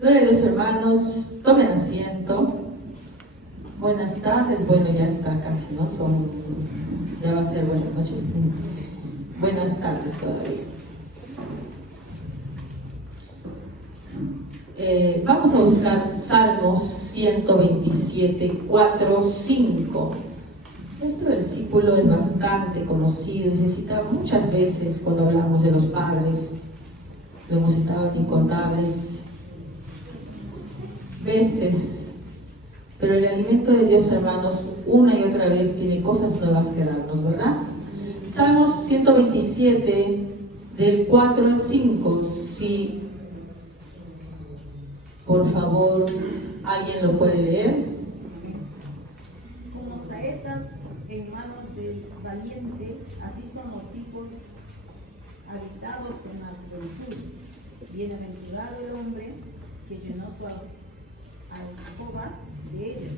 Gloria a Dios, hermanos, tomen asiento. Buenas tardes, bueno, ya está casi, ¿no? Ya va a ser buenas noches. Buenas tardes todavía. Vamos a buscar Salmos 127, 4, 5. Este versículo es bastante conocido y se cita muchas veces cuando hablamos de los padres. Lo hemos citado incontables veces, pero el alimento de Dios, hermanos, una y otra vez tiene cosas nuevas que darnos, ¿verdad? Salmos 127, del 4 al 5, si por favor alguien lo puede leer. Como saetas en manos del valiente, así son los hijos habitados en la juventud. Bienaventurado el hombre que llenó su alcoba de ellos,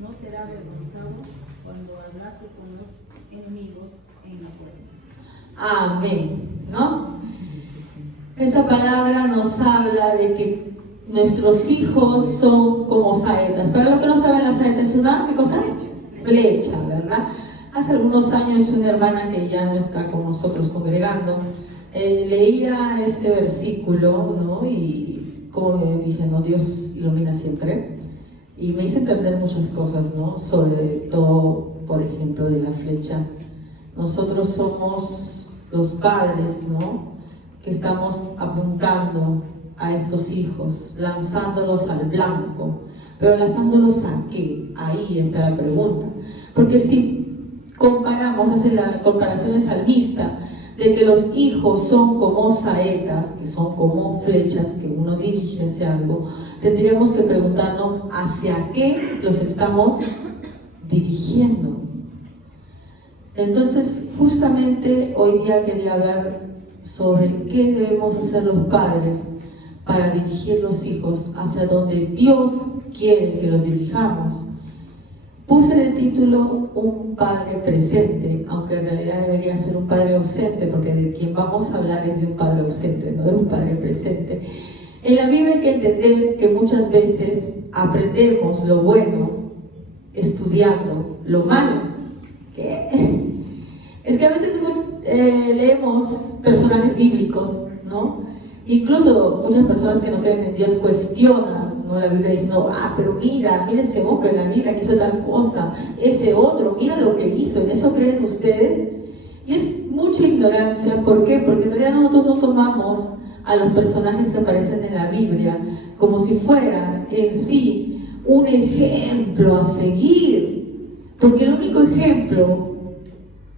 no será avergonzado cuando hablase con los enemigos en la puerta. Amén, ¿no? Esta palabra nos habla de que nuestros hijos son como saetas. Para los que no saben, la saeta es una, ¿qué cosa? Flecha, ¿verdad? Hace algunos años una hermana que ya no está con nosotros congregando, leía este versículo, ¿no? Y como dice, ¿no? Dios ilumina siempre. Y me hizo entender muchas cosas, ¿no? Sobre todo, por ejemplo, de la flecha. Nosotros somos los padres, ¿no? Que estamos apuntando a estos hijos, lanzándolos al blanco. Pero lanzándolos ¿a qué? Ahí está la pregunta. Porque si comparamos, hace la comparación salmista, de que los hijos son como saetas, que son como flechas que uno dirige hacia algo, tendríamos que preguntarnos hacia qué los estamos dirigiendo. Entonces, justamente hoy día quería hablar sobre qué debemos hacer los padres para dirigir los hijos hacia donde Dios quiere que los dirijamos. Puse el título Un padre presente, aunque en realidad debería ser un padre ausente, porque de quien vamos a hablar es de un padre ausente, no de un padre presente. En la Biblia hay que entender que muchas veces aprendemos lo bueno estudiando lo malo. ¿Qué? Es que a veces leemos personajes bíblicos, ¿no? Incluso muchas personas que no creen en Dios cuestionan, ¿no? La Biblia diciendo, pero mira ese hombre en la Biblia que hizo tal cosa, ese otro, mira lo que hizo, ¿en eso creen ustedes? Y es mucha ignorancia. ¿Por qué? Porque en realidad nosotros no tomamos a los personajes que aparecen en la Biblia como si fueran en sí un ejemplo a seguir. Porque el único ejemplo,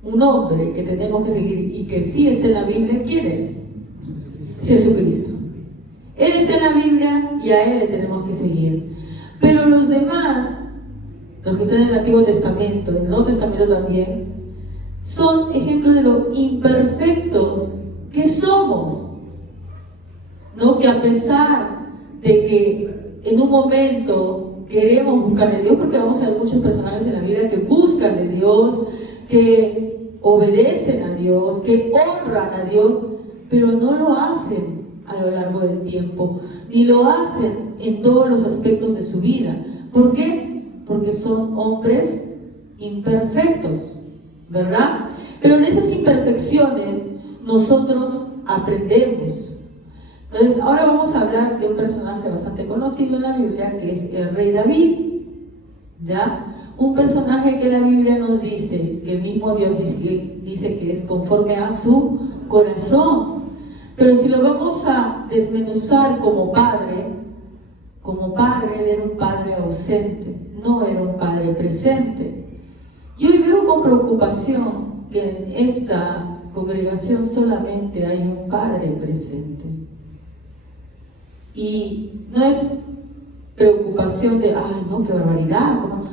un hombre que tenemos que seguir y que sí está en la Biblia, ¿quién es? Jesucristo. Él está en la Biblia y a Él le tenemos que seguir. Pero los demás, los que están en el Antiguo Testamento, en el Nuevo Testamento también, son ejemplos de lo imperfectos que somos, ¿no? Que a pesar de que en un momento queremos buscar de Dios, porque vamos a ver muchos personajes en la Biblia que buscan de Dios, que obedecen a Dios, que honran a Dios, pero no lo hacen a lo largo del tiempo, ni lo hacen en todos los aspectos de su vida. ¿Por qué? Porque son hombres imperfectos, ¿verdad? Pero de esas imperfecciones nosotros aprendemos. Entonces, ahora vamos a hablar de un personaje bastante conocido en la Biblia, que es el rey David, ¿ya? Un personaje que la Biblia nos dice, que el mismo Dios dice que es conforme a su corazón. Pero si lo vamos a desmenuzar como padre, él era un padre ausente, no era un padre presente. Y hoy veo con preocupación que en esta congregación solamente hay un padre presente. Y no es preocupación de, no, qué barbaridad, ¿cómo?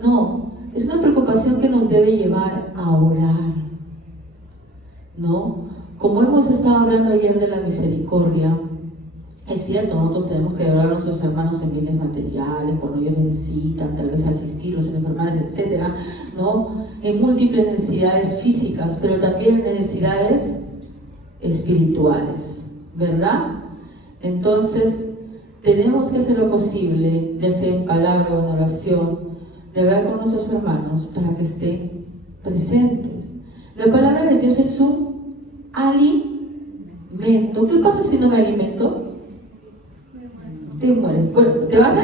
No, es una preocupación que nos debe llevar a orar, ¿no? Como hemos estado hablando ayer de la misericordia, es cierto, nosotros tenemos que ayudar a nuestros hermanos en bienes materiales, cuando ellos necesitan, tal vez asistirlos en enfermedades, etcétera, ¿no? En múltiples necesidades físicas, pero también en necesidades espirituales, ¿verdad? Entonces, tenemos que hacer lo posible, ya sea en palabra o en oración, de hablar con nuestros hermanos para que estén presentes. La palabra de Dios es un alimento. ¿Qué pasa si no me alimento? Te mueres. Bueno, te vas a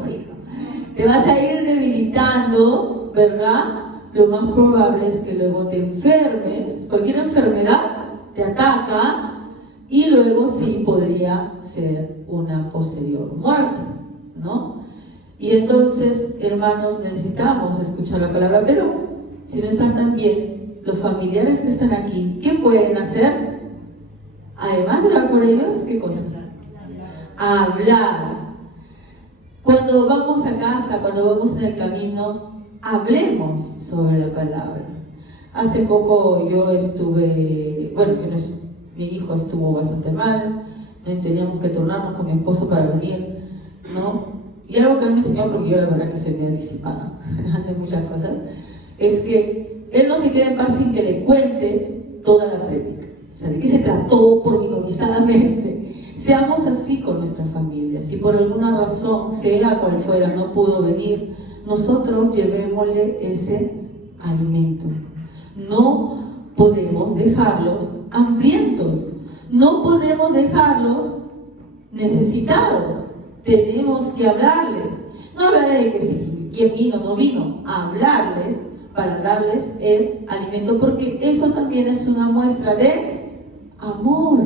morir, ¿no? Te vas a ir debilitando, ¿verdad? Lo más probable es que luego te enfermes. Cualquier enfermedad te ataca y luego sí podría ser una posterior muerte, ¿no? Y entonces, hermanos, necesitamos escuchar la palabra, pero si no están tan bien, los familiares que están aquí, ¿qué pueden hacer? Además de hablar por ellos, ¿qué cosa? Hablar. Cuando vamos a casa, cuando vamos en el camino, hablemos sobre la palabra. Hace poco yo estuve, mi hijo estuvo bastante mal, teníamos que turnarnos con mi esposo para venir, ¿no? Y algo que él me enseñó, porque yo la verdad que soy medio disipada ante muchas cosas, es que él no se queda en paz sin que le cuente toda la prédica. O sea, de qué se trató pormenorizadamente. Seamos así con nuestra familia. Si por alguna razón, sea cual fuera, no pudo venir, nosotros llevémosle ese alimento. No podemos dejarlos hambrientos. No podemos dejarlos necesitados. Tenemos que hablarles. No hablarles de que si quién vino o no vino, hablarles para darles el alimento, porque eso también es una muestra de amor,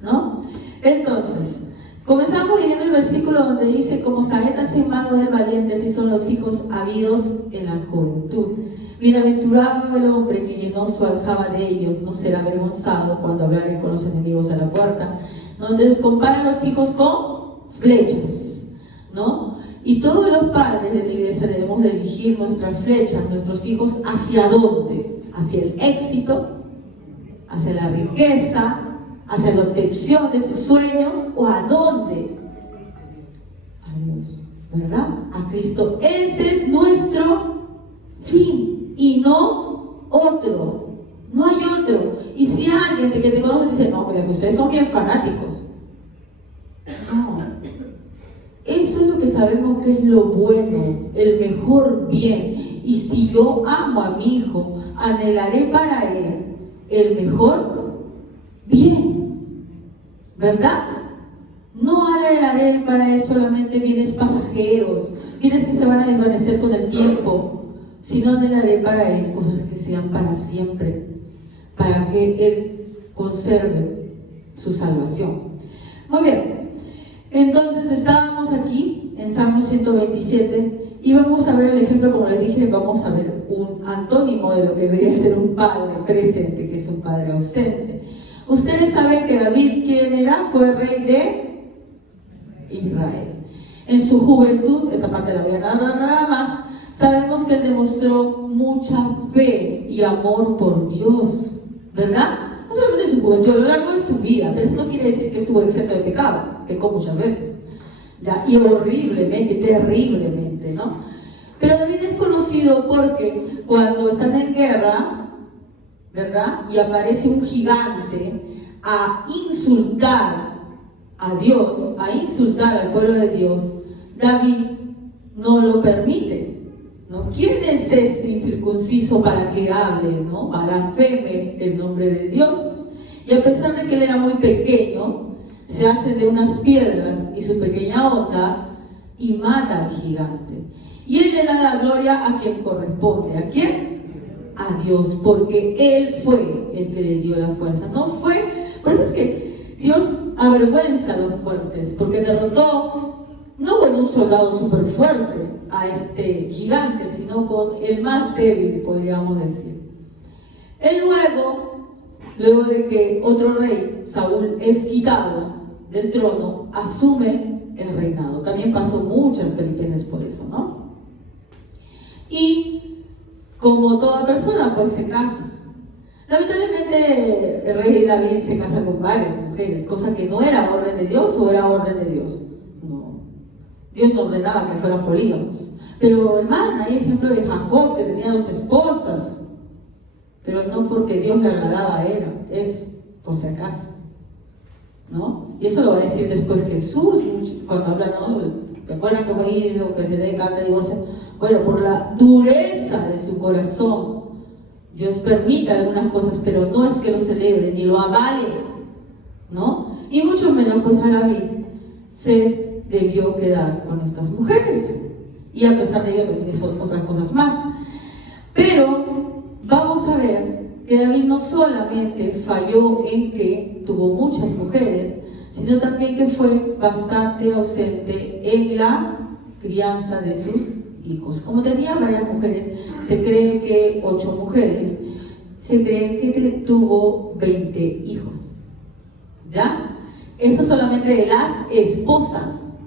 ¿no? Entonces, comenzamos leyendo el versículo donde dice: como saetas en mano del valiente, así son los hijos habidos en la juventud. Bienaventurado el hombre que llenó su aljaba de ellos, no será avergonzado cuando hablare con los enemigos a la puerta. Entonces comparan los hijos con flechas, ¿no? Y todos los padres de la iglesia debemos dirigir nuestras flechas, nuestros hijos, ¿hacia dónde? ¿Hacia el éxito? ¿Hacia la riqueza? ¿Hacia la obtención de sus sueños? ¿O a dónde? A Dios, ¿verdad? A Cristo. Ese es nuestro fin y no otro. No hay otro. Y si alguien que te conoce dice: no, pero que ustedes son bien fanáticos. No. Eso es lo que sabemos que es lo bueno, el mejor bien. Y si yo amo a mi hijo, anhelaré para él el mejor bien, ¿verdad? No anhelaré para él solamente bienes pasajeros, bienes que se van a desvanecer con el tiempo, sino anhelaré para él cosas que sean para siempre, para que él conserve su salvación. Muy bien. Entonces estábamos aquí en Salmo 127 y vamos a ver el ejemplo, como les dije, vamos a ver un antónimo de lo que debería ser un padre presente, que es un padre ausente. Ustedes saben que David, ¿quién era? Fue rey de Israel. En su juventud, esta parte la voy a narrar nada más, sabemos que él demostró mucha fe y amor por Dios, ¿verdad? No solamente en su juventud, a lo largo de su vida, pero eso no quiere decir que estuvo exento de pecado, pecó muchas veces, ¿ya? Y horriblemente, terriblemente, ¿no? Pero David es conocido porque cuando están en guerra, ¿verdad? Y aparece un gigante a insultar a Dios, a insultar al pueblo de Dios, David no lo permite, ¿no? ¿Quién es este incircunciso para que hable, ¿no? Blasfeme el nombre de Dios? Y a pesar de que él era muy pequeño, se hace de unas piedras y su pequeña onda y mata al gigante. Y él le da la gloria a quien corresponde. ¿A quién? A Dios, porque él fue el que le dio la fuerza. No fue, por eso es que Dios avergüenza a los fuertes, porque derrotó no con un soldado súper fuerte a este gigante, sino con el más débil, podríamos decir. Él luego de que otro rey, Saúl, es quitado del trono, asume el reinado. También pasó muchas peripecias por eso, ¿no? Y como toda persona, pues se casa. Lamentablemente, el rey David se casa con varias mujeres, cosa que no era orden de Dios o era orden de Dios. No. Dios no ordenaba que fueran polígamos. Pero, hermana, hay ejemplo de Jacob, que tenía 2 esposas, pero no porque Dios le agradaba a él, es por si acaso, ¿no? Y eso lo va a decir después Jesús, cuando habla, ¿no? ¿Te acuerdan que fue dicho que se dé carta de divorcio? Bueno, por la dureza de su corazón, Dios permite algunas cosas, pero no es que lo celebre ni lo avale, ¿no? Y mucho menos, pues a David se debió quedar con estas mujeres. Y a pesar de ello, también hizo otras cosas más. Pero vamos a ver que David no solamente falló en que tuvo muchas mujeres, sino también que fue bastante ausente en la crianza de sus hijos. Como tenía varias mujeres, se cree que 8 mujeres, se cree que tuvo 20 hijos. ¿Ya? Eso solamente de las esposas.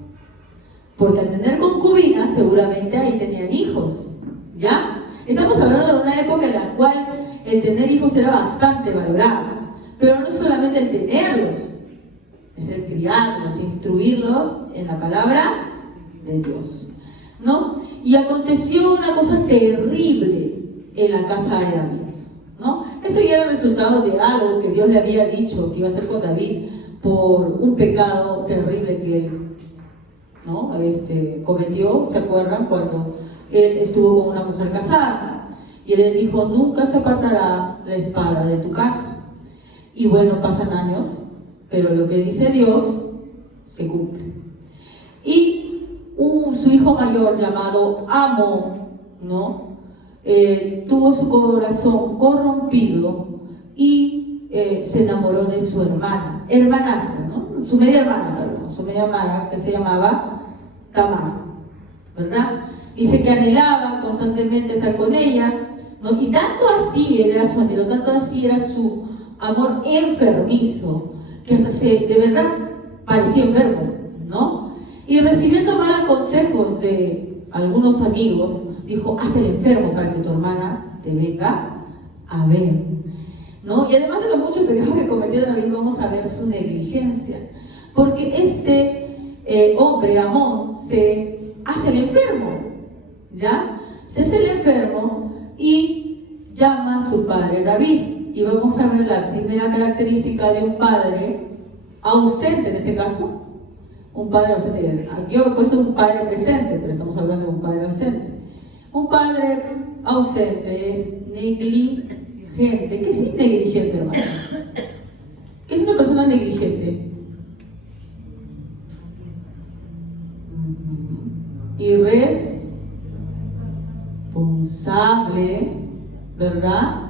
Porque al tener concubinas, seguramente ahí tenían hijos. ¿Ya? Estamos hablando de una época en la cual el tener hijos era bastante valorado. Pero no solamente el tenerlos, es el criarlos, instruirlos en la palabra de Dios, ¿no? Y aconteció una cosa terrible en la casa de David, ¿no? Eso ya era resultado de algo que Dios le había dicho que iba a hacer con David por un pecado terrible que él, ¿no? cometió. ¿Se acuerdan? Cuando él estuvo con una mujer casada y él le dijo: nunca se apartará la espada de tu casa. Y bueno, pasan años, pero lo que dice Dios se cumple. Y su hijo mayor, llamado Amón, ¿no? Tuvo su corazón corrompido y se enamoró de su hermanastra, ¿no? Su media hermana, que se llamaba Tamar, ¿verdad? Dice que anhelaba constantemente estar con ella, ¿no? Y tanto así era su anhelo, tanto así era su amor enfermizo, que hasta de verdad parecía enfermo, ¿no? Y recibiendo malos consejos de algunos amigos, dijo: hazte el enfermo para que tu hermana te venga a ver, ¿no? Y además de los muchos pecados que cometió David, vamos a ver su negligencia, porque este hombre, Amón, se hace el enfermo, ¿ya? Se hace el enfermo y llama a su padre David. Y vamos a ver la primera característica de un padre ausente, en este caso. Un padre ausente. Yo he puesto un padre presente, pero estamos hablando de un padre ausente. Un padre ausente es negligente. ¿Qué es negligente, hermano? ¿Qué es una persona negligente? Irresponsable, ¿verdad?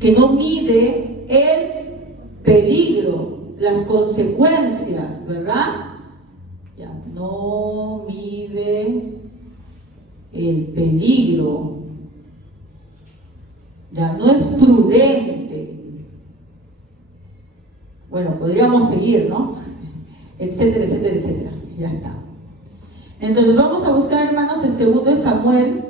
Que no mide el peligro, las consecuencias, ¿verdad? Ya, no mide el peligro, ya, no es prudente. Bueno, podríamos seguir, ¿no? Etcétera, etcétera, etcétera. Ya está. Entonces vamos a buscar, hermanos, en 2 Samuel,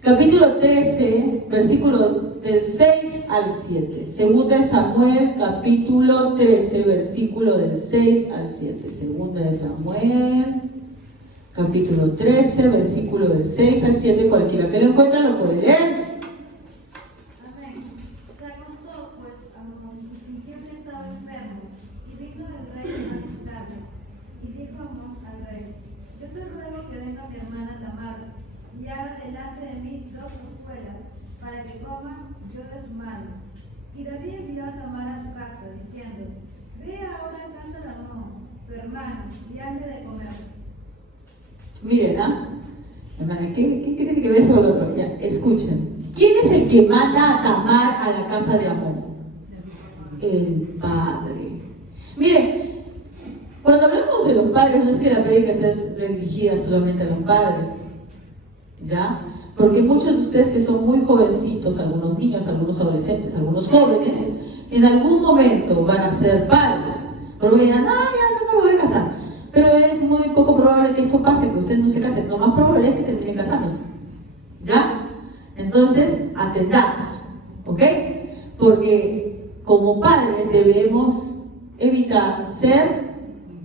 capítulo 13, versículo del 6 al 7. 2 Samuel, capítulo 13, versículo del 6 al 7. 2 Samuel, capítulo 13, versículo del 6 al 7. Cualquiera que lo encuentre lo puede leer. Amén. Se acostó, pues, fingió que estaba enfermo, y vino el rey a visitarle. Y dijo Amón al rey: yo te ruego que venga mi hermana Tamar y haga delante de mí 2 hojuelas, para que coma yo de su mano. Y David envió a Tamar a su casa, diciendo: ve ahora a casa de Amón, tu hermano, y hazle de comer. Miren, hermana, ¿qué tiene que ver eso con lo otro? Ya, escuchen. ¿Quién es el que manda a Tamar a la casa de Amón? El padre. Miren, cuando hablamos de los padres, no es que la prédica sea dirigida solamente a los padres, ¿ya? Porque muchos de ustedes que son muy jovencitos, algunos niños, algunos adolescentes, algunos jóvenes, en algún momento van a ser padres. Porque dirán: ya nunca me voy a casar. Pero es muy poco probable que eso pase, que ustedes no se casen. Lo más probable es que terminen casándose, ¿ya? Entonces, atendamos, ¿ok? Porque como padres debemos evitar ser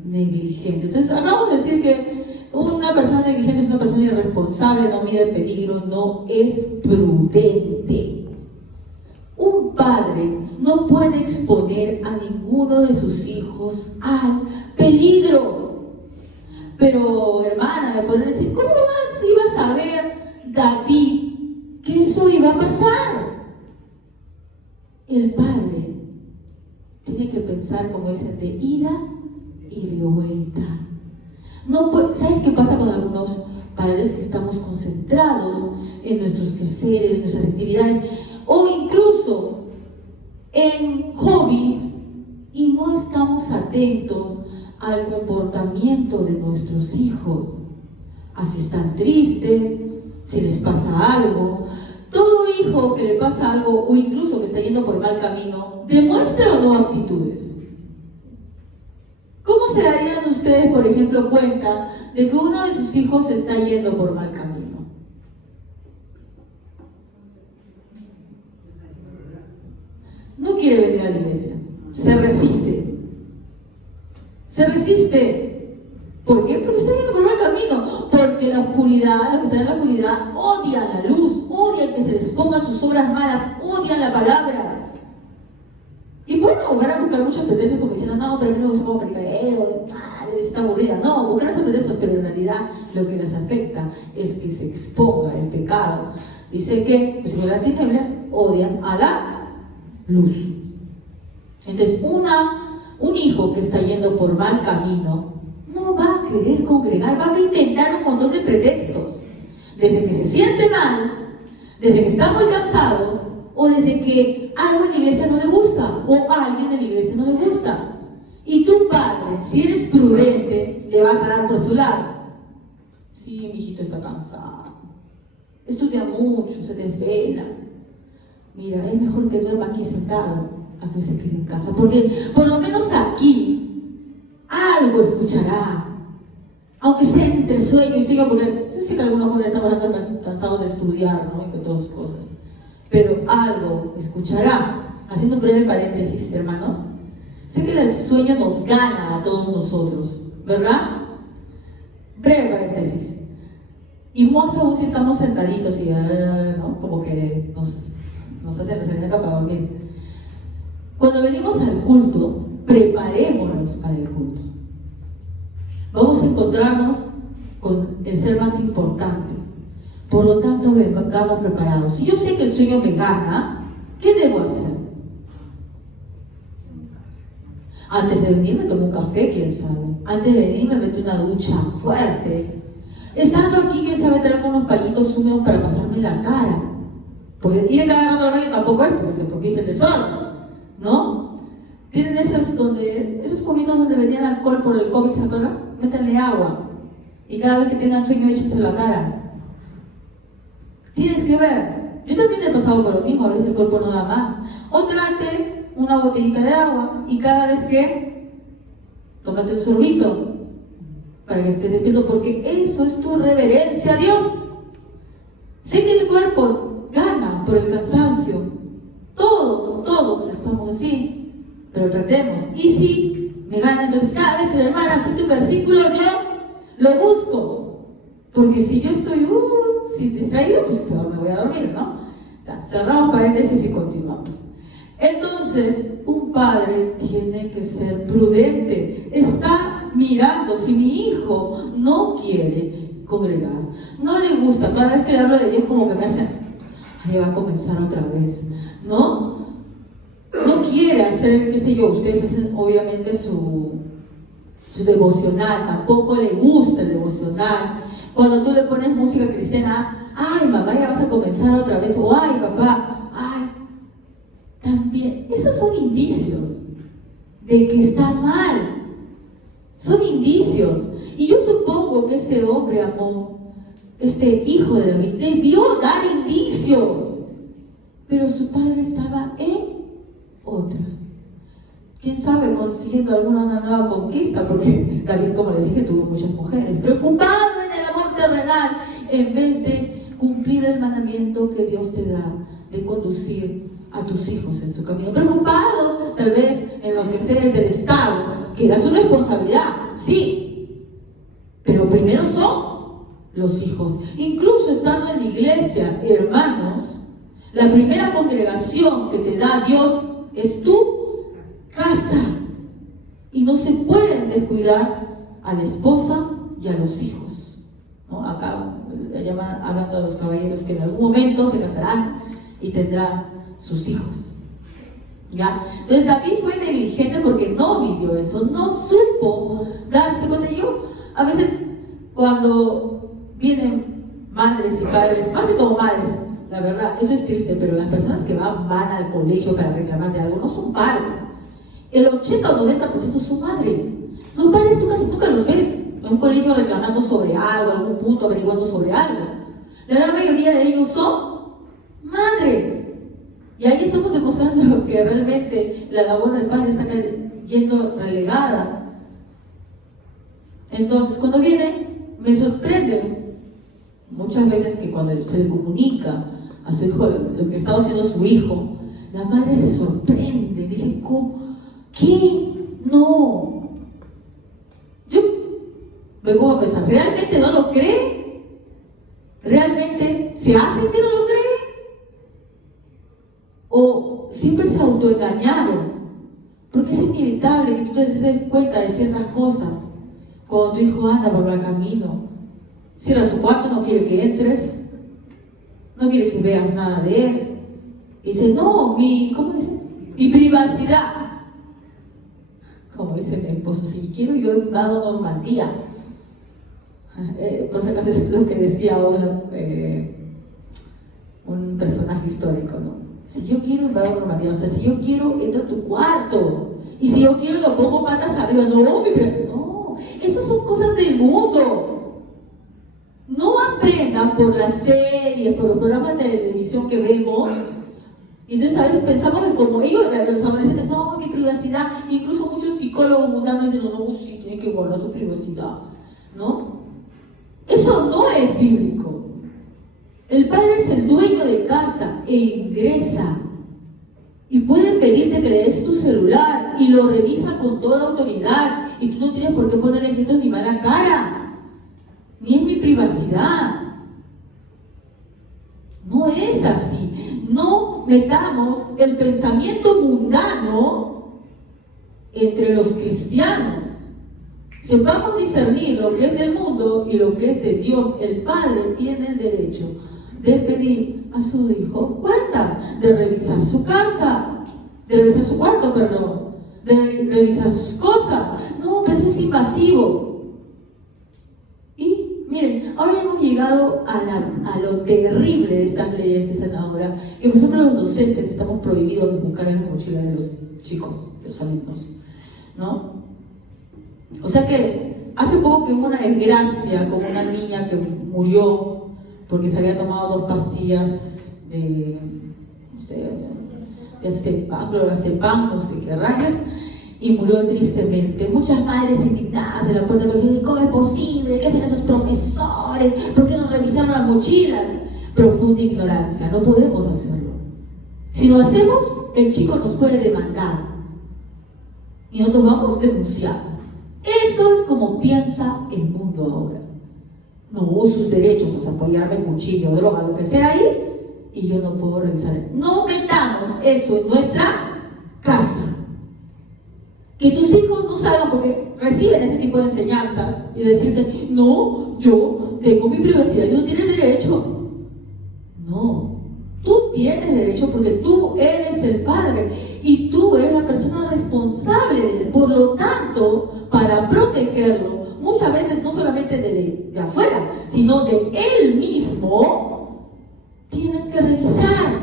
negligentes. Entonces, acabamos de decir que una persona negligente es una persona irresponsable, no mide el peligro, no es prudente. Un padre no puede exponer a ninguno de sus hijos al peligro. Pero, hermana, me pueden decir, ¿cómo más iba a saber David que eso iba a pasar? El padre tiene que pensar, como dicen, de ida y de vuelta. No puede, ¿saben qué pasa con algunos padres que estamos concentrados en nuestros quehaceres, en nuestras actividades, o incluso en hobbies, y no estamos atentos al comportamiento de nuestros hijos? Así están tristes, si les pasa algo. Todo hijo que le pasa algo, o incluso que está yendo por mal camino, ¿demuestra o no actitudes? ¿Cómo se darían ustedes, por ejemplo, cuenta de que uno de sus hijos está yendo por mal camino? No quiere venir a la iglesia, se resiste. Se resiste. ¿Por qué? Porque está yendo por mal camino. Porque la oscuridad, los que están en la oscuridad, odian la luz, odian que se les pongan sus obras malas, odian la palabra. Y bueno, van a buscar muchos pretextos como diciendo, no, pero a mí me gusta como predicadero, está aburrida. No, buscan esos pretextos, pero en realidad lo que les afecta es que se exponga el pecado. Dice que los hijos de las tinieblas odian a la luz. Entonces, un hijo que está yendo por mal camino no va a querer congregar, va a inventar un montón de pretextos. Desde que se siente mal, desde que está muy cansado, o desde que algo en la iglesia no le gusta, o a alguien en la iglesia no le gusta. Y tu padre, si eres prudente, le vas a dar por su lado. Sí, mi hijito está cansado, estudia mucho, se desvela. Mira, es mejor que duerma aquí sentado a que se quede en casa, porque por lo menos aquí algo escuchará, aunque sea entre sueño y sueño, porque yo sé que algunos jóvenes están hablando cansados de estudiar, ¿no? Y con todas sus cosas, pero algo escuchará. Haciendo un breve paréntesis, hermanos, sé que el sueño nos gana a todos nosotros, ¿verdad? Breve paréntesis. Y más aún si estamos sentaditos y, ¿no? Como que nos hace resaltar para dormir. Cuando venimos al culto, preparémonos para el culto. Vamos a encontrarnos con el ser más importante. Por lo tanto, vengamos preparados. Si yo sé que el sueño me gana, ¿qué debo hacer? Antes de venir me tomo un café, quién sabe. Antes de venir me meto una ducha fuerte. Estando aquí, quién sabe, traigo unos pañitos húmedos para pasarme la cara. Porque ir a cada rato al baño tampoco es porque se propicia el desorden, ¿no? Tienen esos pomitos donde vendían alcohol por el COVID, ¿se acuerdan? Métanle agua. Y cada vez que tengan sueño, échense la cara. Tienes que ver. Yo también he pasado por lo mismo, a veces el cuerpo no da más. O trate una botellita de agua y cada vez que tómate un sorbito para que estés despierto, porque eso es tu reverencia a Dios. Sé que el cuerpo gana por el cansancio. Todos estamos así, pero tratemos. Y si me gana, entonces cada vez que la hermana cita un versículo, yo lo busco. Porque si yo estoy distraído, pues peor me voy a dormir, ¿no? Cerramos paréntesis y continuamos. Entonces, un padre tiene que ser prudente. Está mirando. Si mi hijo no quiere congregar, no le gusta, cada vez que le hablo de Dios como que me hace, ay, va a comenzar otra vez, ¿no? No quiere hacer, qué sé yo, ustedes hacen obviamente su devocional, tampoco le gusta el devocional. Cuando tú le pones música cristiana, ay, mamá, ya vas a comenzar otra vez, o ay, papá, ay. También, esos son indicios de que está mal. Son indicios. Y yo supongo que este hombre, Amón, este hijo de David, debió dar indicios. Pero su padre estaba en otra. ¿Quién sabe? Consiguiendo alguna nueva conquista, porque David, como les dije, tuvo muchas mujeres. Preocupado en el amor terrenal, en vez de cumplir el mandamiento que Dios te da de conducir a tus hijos en su camino. Preocupado, tal vez, en los quehaceres del Estado, que era su responsabilidad, sí. Pero primero son los hijos. Incluso estando en la iglesia, hermanos, la primera congregación que te da Dios es tu casa. Y no se pueden descuidar a la esposa y a los hijos, ¿no? Acá hablando a los caballeros que en algún momento se casarán y tendrán sus hijos, ¿ya? Entonces David fue negligente porque no midió eso, no supo darse cuenta. Yo a veces cuando vienen madres y padres, más de todo madres, la verdad, eso es triste, pero las personas que van al colegio para reclamar de algo no son padres. El 80 o 90% son madres. Los padres tú casi nunca los ves en un colegio reclamando sobre algo, algún punto, averiguando sobre algo. La gran mayoría de ellos son madres. Y ahí estamos demostrando que realmente la labor del padre está yendo relegada. Entonces, cuando viene, me sorprende muchas veces que cuando se le comunica a su hijo lo que estaba haciendo su hijo, la madre se sorprende, dice, ¿cómo? ¿Qué? No. Yo me pongo a pensar, ¿realmente no lo cree? ¿Realmente se hace que no lo cree? ¿O siempre se autoengañaron? Porque es inevitable que tú te des cuenta de ciertas cosas. Cuando tu hijo anda por el camino, cierra su cuarto, no quiere que entres, no quiere que veas nada de él. Y dice, no, ¿cómo dice? Mi privacidad. Como dice mi esposo, si quiero yo invado Normandía. Por si acaso es lo que decía un personaje histórico, ¿no? Si yo quiero invado Normandía, o sea, si yo quiero, entro a tu cuarto. Y si yo quiero, lo pongo patas arriba. No, esas son cosas del mundo. No aprendan por las series, por los programas de televisión que vemos. Y entonces a veces pensamos que como ellos, los adolescentes, no, mi privacidad. Incluso muchos psicólogos mundanos dicen, no, sí, tienen que guardar su privacidad, ¿no? Eso no es bíblico. El padre es el dueño de casa e ingresa. Y pueden pedirte que le des tu celular y lo revisa con toda autoridad. Y tú no tienes por qué ponerle gritos ni mala cara. Ni es mi privacidad. No es así. No metamos el pensamiento mundano entre los cristianos. Sepamos discernir lo que es del mundo y lo que es de Dios. El padre tiene el derecho de pedir a su hijo cuentas, de revisar su casa, de revisar su cuarto, perdón, de revisar sus cosas. No, pero eso es invasivo. Y miren, ahora hemos llegado a lo terrible de estas leyes que están ahora, que por ejemplo los docentes estamos prohibidos de buscar en la mochila de los chicos, de los alumnos, ¿no? O sea que hace poco que hubo una desgracia con una niña que murió porque se había tomado 2 pastillas de, no sé, de clonazepam, no sé qué rayos, y murió tristemente. Muchas madres indignadas en la puerta del colegio, ¿cómo es posible? ¿Qué hacen esos profesores? ¿Por qué no revisaron la mochila? Profunda ignorancia, no podemos hacerlo. Si lo hacemos, el chico nos puede demandar y nosotros vamos denunciados. Eso es como piensa el mundo ahora. No, sus derechos, o sea, apoyarme cuchillo, droga, lo que sea ahí, y yo no puedo revisar. No metamos eso en nuestra casa. Que tus hijos no salgan porque reciben ese tipo de enseñanzas y decirte, no, yo tengo mi privacidad, tú no tienes derecho. No, tú tienes derecho porque tú eres el padre y tú eres la persona responsable de él. Por lo tanto, para protegerlo, muchas veces no solamente de afuera, sino de él mismo, tienes que revisar,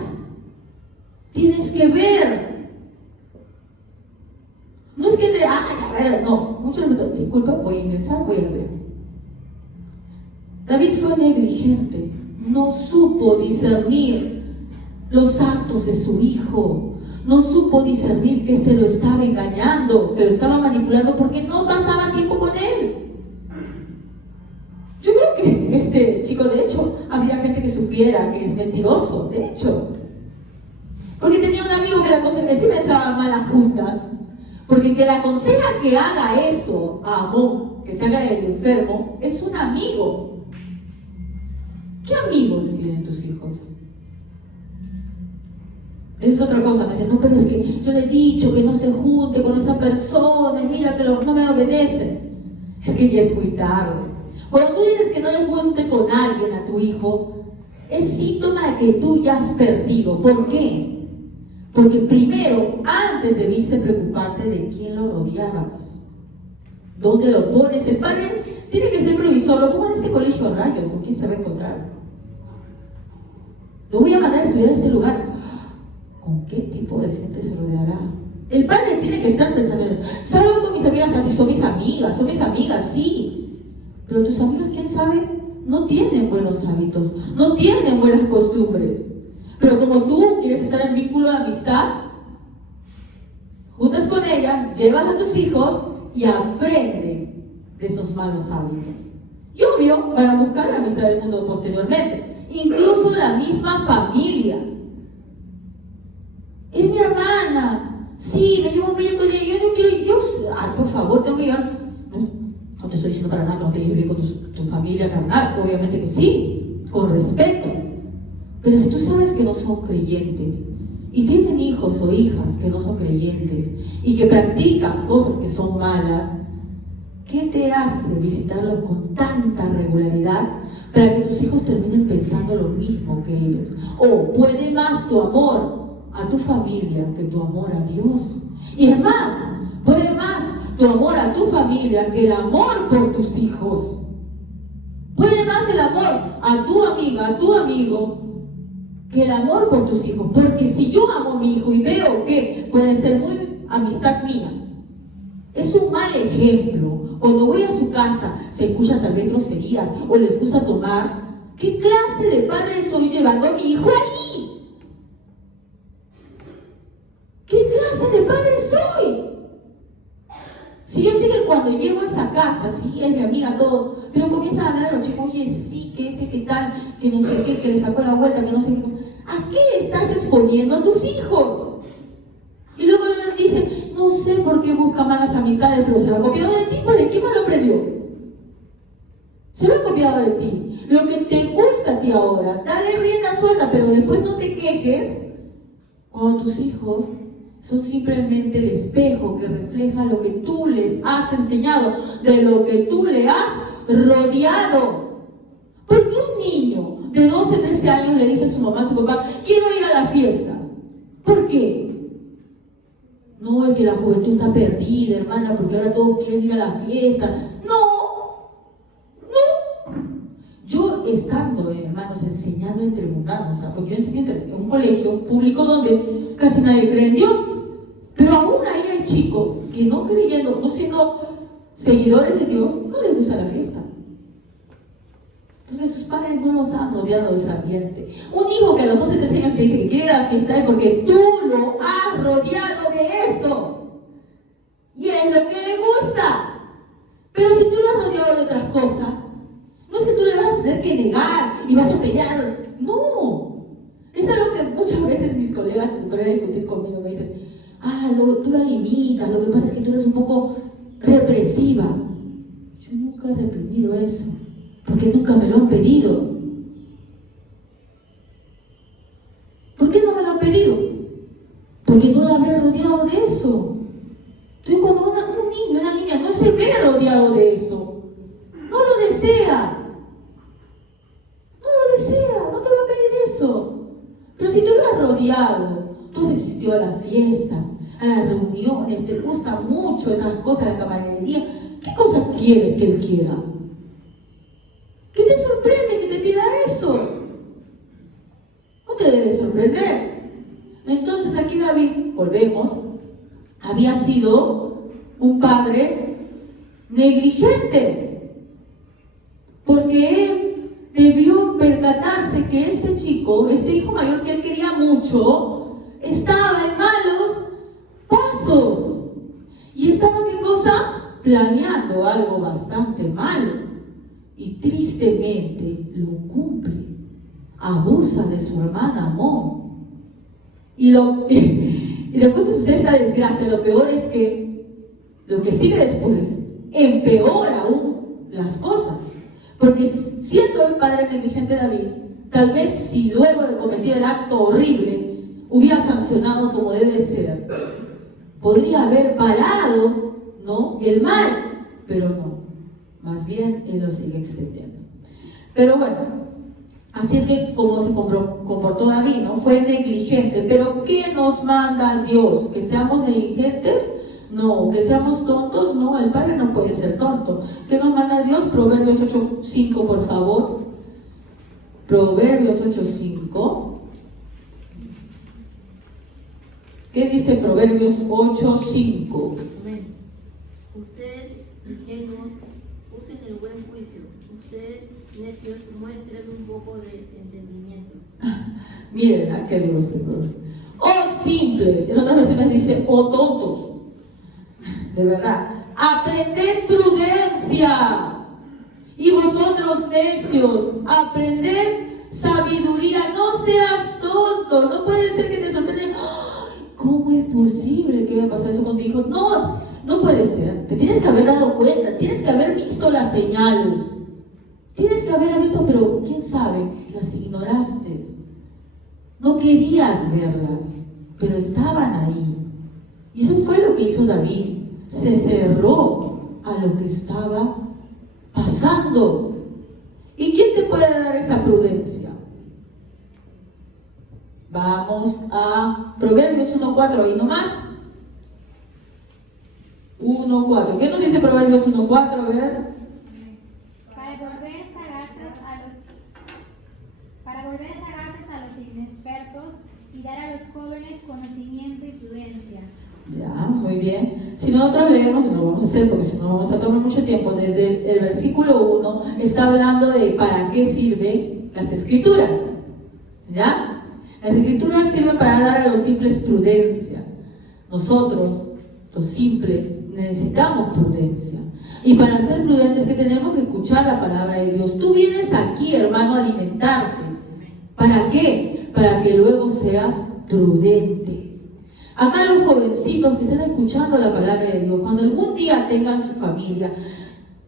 tienes que ver. No es que entre, no, muchos me dicen, disculpa, voy a ingresar, voy a ver. David fue negligente, no supo discernir los actos de su hijo. No supo discernir que éste lo estaba engañando, que lo estaba manipulando porque no pasaba tiempo con él. Yo creo que este chico, de hecho, habría gente que supiera que es mentiroso, de hecho. Porque tenía un amigo que le aconsejaba, que siempre estaban malas juntas. Porque que le aconseja que haga esto a Amón, que se haga el enfermo, es un amigo. ¿Qué amigos tienen tus hijos? Es otra cosa, me dice, no, pero es que yo le he dicho que no se junte con esa persona, y mira que no me obedece. Es que ya es muy tarde. Cuando tú dices que no le junte con alguien a tu hijo, es síntoma de que tú ya has perdido. ¿Por qué? Porque primero, antes debiste preocuparte de quién lo rodeabas. ¿Dónde lo pones? El padre tiene que ser provisor. Lo pongo en este colegio, rayos, ¿con quién se va a encontrar? Lo voy a mandar a estudiar a este lugar. ¿Con qué tipo de gente se rodeará? El padre tiene que estar pensando, salgo con mis amigas así, son mis amigas, sí. Pero tus amigas, ¿quién sabe? No tienen buenos hábitos, no tienen buenas costumbres. Pero como tú quieres estar en vínculo de amistad, juntas con ella, llevas a tus hijos y aprende de esos malos hábitos. Y obvio, van a buscar la amistad del mundo posteriormente. Incluso la misma familia. Es mi hermana. Sí, me llevo bien con ella. Yo no quiero. Por favor, tengo que llevar. No te estoy diciendo para nada que no te lleves bien con tu familia carnal. Obviamente que sí, con respeto. Pero si tú sabes que no son creyentes y tienen hijos o hijas que no son creyentes y que practican cosas que son malas, ¿qué te hace visitarlos con tanta regularidad para que tus hijos terminen pensando lo mismo que ellos? ¿O puede más tu amor a tu familia que tu amor a Dios? Y es más, puede más tu amor a tu familia que el amor por tus hijos. Puede más el amor a tu amiga, a tu amigo, que el amor por tus hijos. Porque si yo amo a mi hijo y veo que puede ser muy amistad mía, es un mal ejemplo. Cuando voy a su casa, se escuchan tal vez groserías o les gusta tomar. ¿Qué clase de padre soy llevando a mi hijo ahí? ¿Qué clase de padre soy? Si yo sé que cuando llego a esa casa, sí, es mi amiga, todo, pero comienzan a hablar de los chicos, oye, sí, que ese, que tal, que no sé qué, que le sacó la vuelta, que no sé qué. ¿A qué estás exponiendo a tus hijos? Y luego le dicen, no sé por qué busca malas amistades, pero se lo ha copiado de ti. ¿Pues de quién me lo aprendió? Se lo ha copiado de ti. Lo que te gusta a ti ahora, dale rienda suelta, pero después no te quejes cuando tus hijos son simplemente el espejo que refleja lo que tú les has enseñado, de lo que tú le has rodeado. ¿Por qué un niño de 12, 13 años le dice a su mamá, a su papá, quiero ir a la fiesta? ¿Por qué? No, es que la juventud está perdida, hermana, porque ahora todos quieren ir a la fiesta. No. Yo estando, hermanos, enseñando en tribunales, porque yo enseño en un colegio público donde casi nadie cree en Dios. Pero aún ahí hay chicos que no creyendo, no siendo seguidores de Dios, no les gusta la fiesta. Porque sus padres no los han rodeado de ese ambiente. Un hijo que a los 12, 13 años te dice que quiere ir a la fiesta es porque tú lo has rodeado de eso. Y es lo que le gusta. Pero si tú lo has rodeado de otras cosas, no es que tú le vas a tener que negar y vas a pelear. No. Es algo que muchas veces mis colegas se pueden discutir conmigo. Me dicen, tú la limitas, lo que pasa es que tú eres un poco represiva. Yo nunca he reprimido eso, porque nunca me lo han pedido. ¿Por qué no me lo han pedido? Porque no la habré rodeado de eso. Entonces cuando un niño, una niña no se ve rodeado de eso, no lo desea. No te va a pedir eso. Pero si tú lo has rodeado, tú has asistido a las fiestas, a las reuniones, te gusta mucho esas cosas, la camaradería, ¿qué cosas quieres que él quiera? ¿Qué te sorprende que te pida eso? No te debe sorprender. Entonces aquí David, volvemos, había sido un padre negligente, porque él debió percatarse que este chico, este hijo mayor que él quería mucho, estaba en malos pasos. Y estaba, ¿qué cosa? Planeando algo bastante malo. Y tristemente lo cumple. Abusa de su hermana Amón. Y después que sucede esta desgracia, lo peor es que lo que sigue después empeora aún las cosas. Porque siendo el padre negligente David, tal vez si luego de cometer el acto horrible hubiera sancionado como debe ser, podría haber parado, ¿no?, el mal, pero no, más bien él lo sigue extendiendo. Pero bueno, así es que como se comportó David, ¿no? Fue negligente. Pero ¿qué nos manda Dios? ¿Que seamos negligentes? No. ¿Que seamos tontos? No, el Padre no puede ser tonto. ¿Qué nos manda Dios? Proverbios 8:5, por favor. Proverbios 8:5. ¿Qué dice Proverbios 8:5? Amén. Ustedes, ingenuos, usen el buen juicio. Ustedes, necios, muestren un poco de entendimiento. Miren, qué libro este proverbio. Oh simples, en otras versiones dice, oh tontos. De verdad, aprended prudencia. Y vosotros necios, aprended sabiduría. No seas tonto. No puede ser que te sorprenda. ¿Cómo es posible que haya pasado eso con tu hijo? No, no puede ser. Te tienes que haber dado cuenta, tienes que haber visto las señales. Tienes que haberlas visto, pero quién sabe, las ignoraste. No querías verlas, pero estaban ahí. Y eso fue lo que hizo David. Se cerró a lo que estaba pasando. ¿Y quién te puede dar esa prudencia? Vamos a Proverbios 1:4, ahí nomás. 1:4. ¿Qué nos dice Proverbios 1:4? A ver. Para volver sagaces a los inexpertos y dar a los jóvenes conocimiento y prudencia. Ya, muy bien. Si nosotros leemos, no lo vamos a hacer porque si no vamos a tomar mucho tiempo, desde el versículo 1 está hablando de para qué sirven las escrituras. ¿Ya? Las escrituras sirven para dar a los simples prudencia. Nosotros, los simples, necesitamos prudencia. Y para ser prudentes, que tenemos que escuchar la palabra de Dios. Tú vienes aquí, hermano, a alimentarte. ¿Para qué? Para que luego seas prudente. Acá los jovencitos que están escuchando la palabra de Dios, cuando algún día tengan su familia,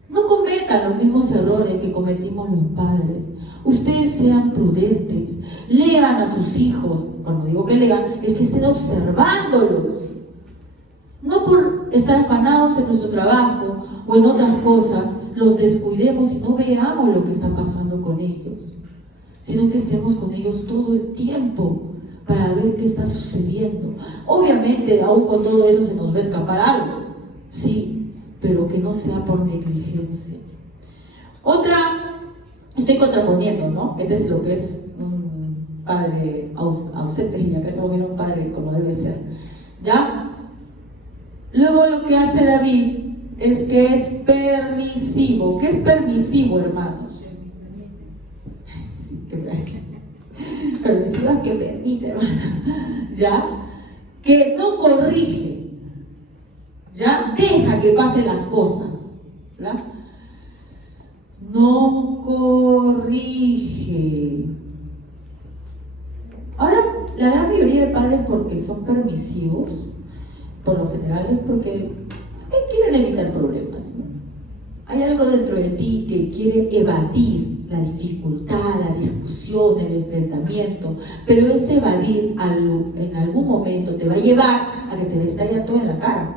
no cometan los mismos errores que cometimos los padres. Ustedes sean prudentes, lean a sus hijos. Cuando digo que lean, es que estén observándolos. No por estar afanados en nuestro trabajo o en otras cosas, los descuidemos y no veamos lo que está pasando con ellos, sino que estemos con ellos todo el tiempo para ver qué está sucediendo. Obviamente, aún con todo eso se nos va a escapar algo, sí, pero que no sea por negligencia. Otra, estoy contraponiendo, ¿no? Este es lo que es un padre ausente, y acá estamos viendo un padre como debe ser, ¿ya? Luego lo que hace David es que es permisivo. ¿Qué es permisivo, hermanos? Sí, permisivo es que permite, hermano. ¿Ya? Que no corrige. ¿Ya? Deja que pasen las cosas. ¿Ya? No corrige. Ahora, la gran mayoría de padres, porque son permisivos, por lo general es porque quieren evitar problemas, ¿no? Hay algo dentro de ti que quiere evadir la dificultad, la discusión, el enfrentamiento, pero ese evadir en algún momento te va a llevar a que te estallen todo en la cara,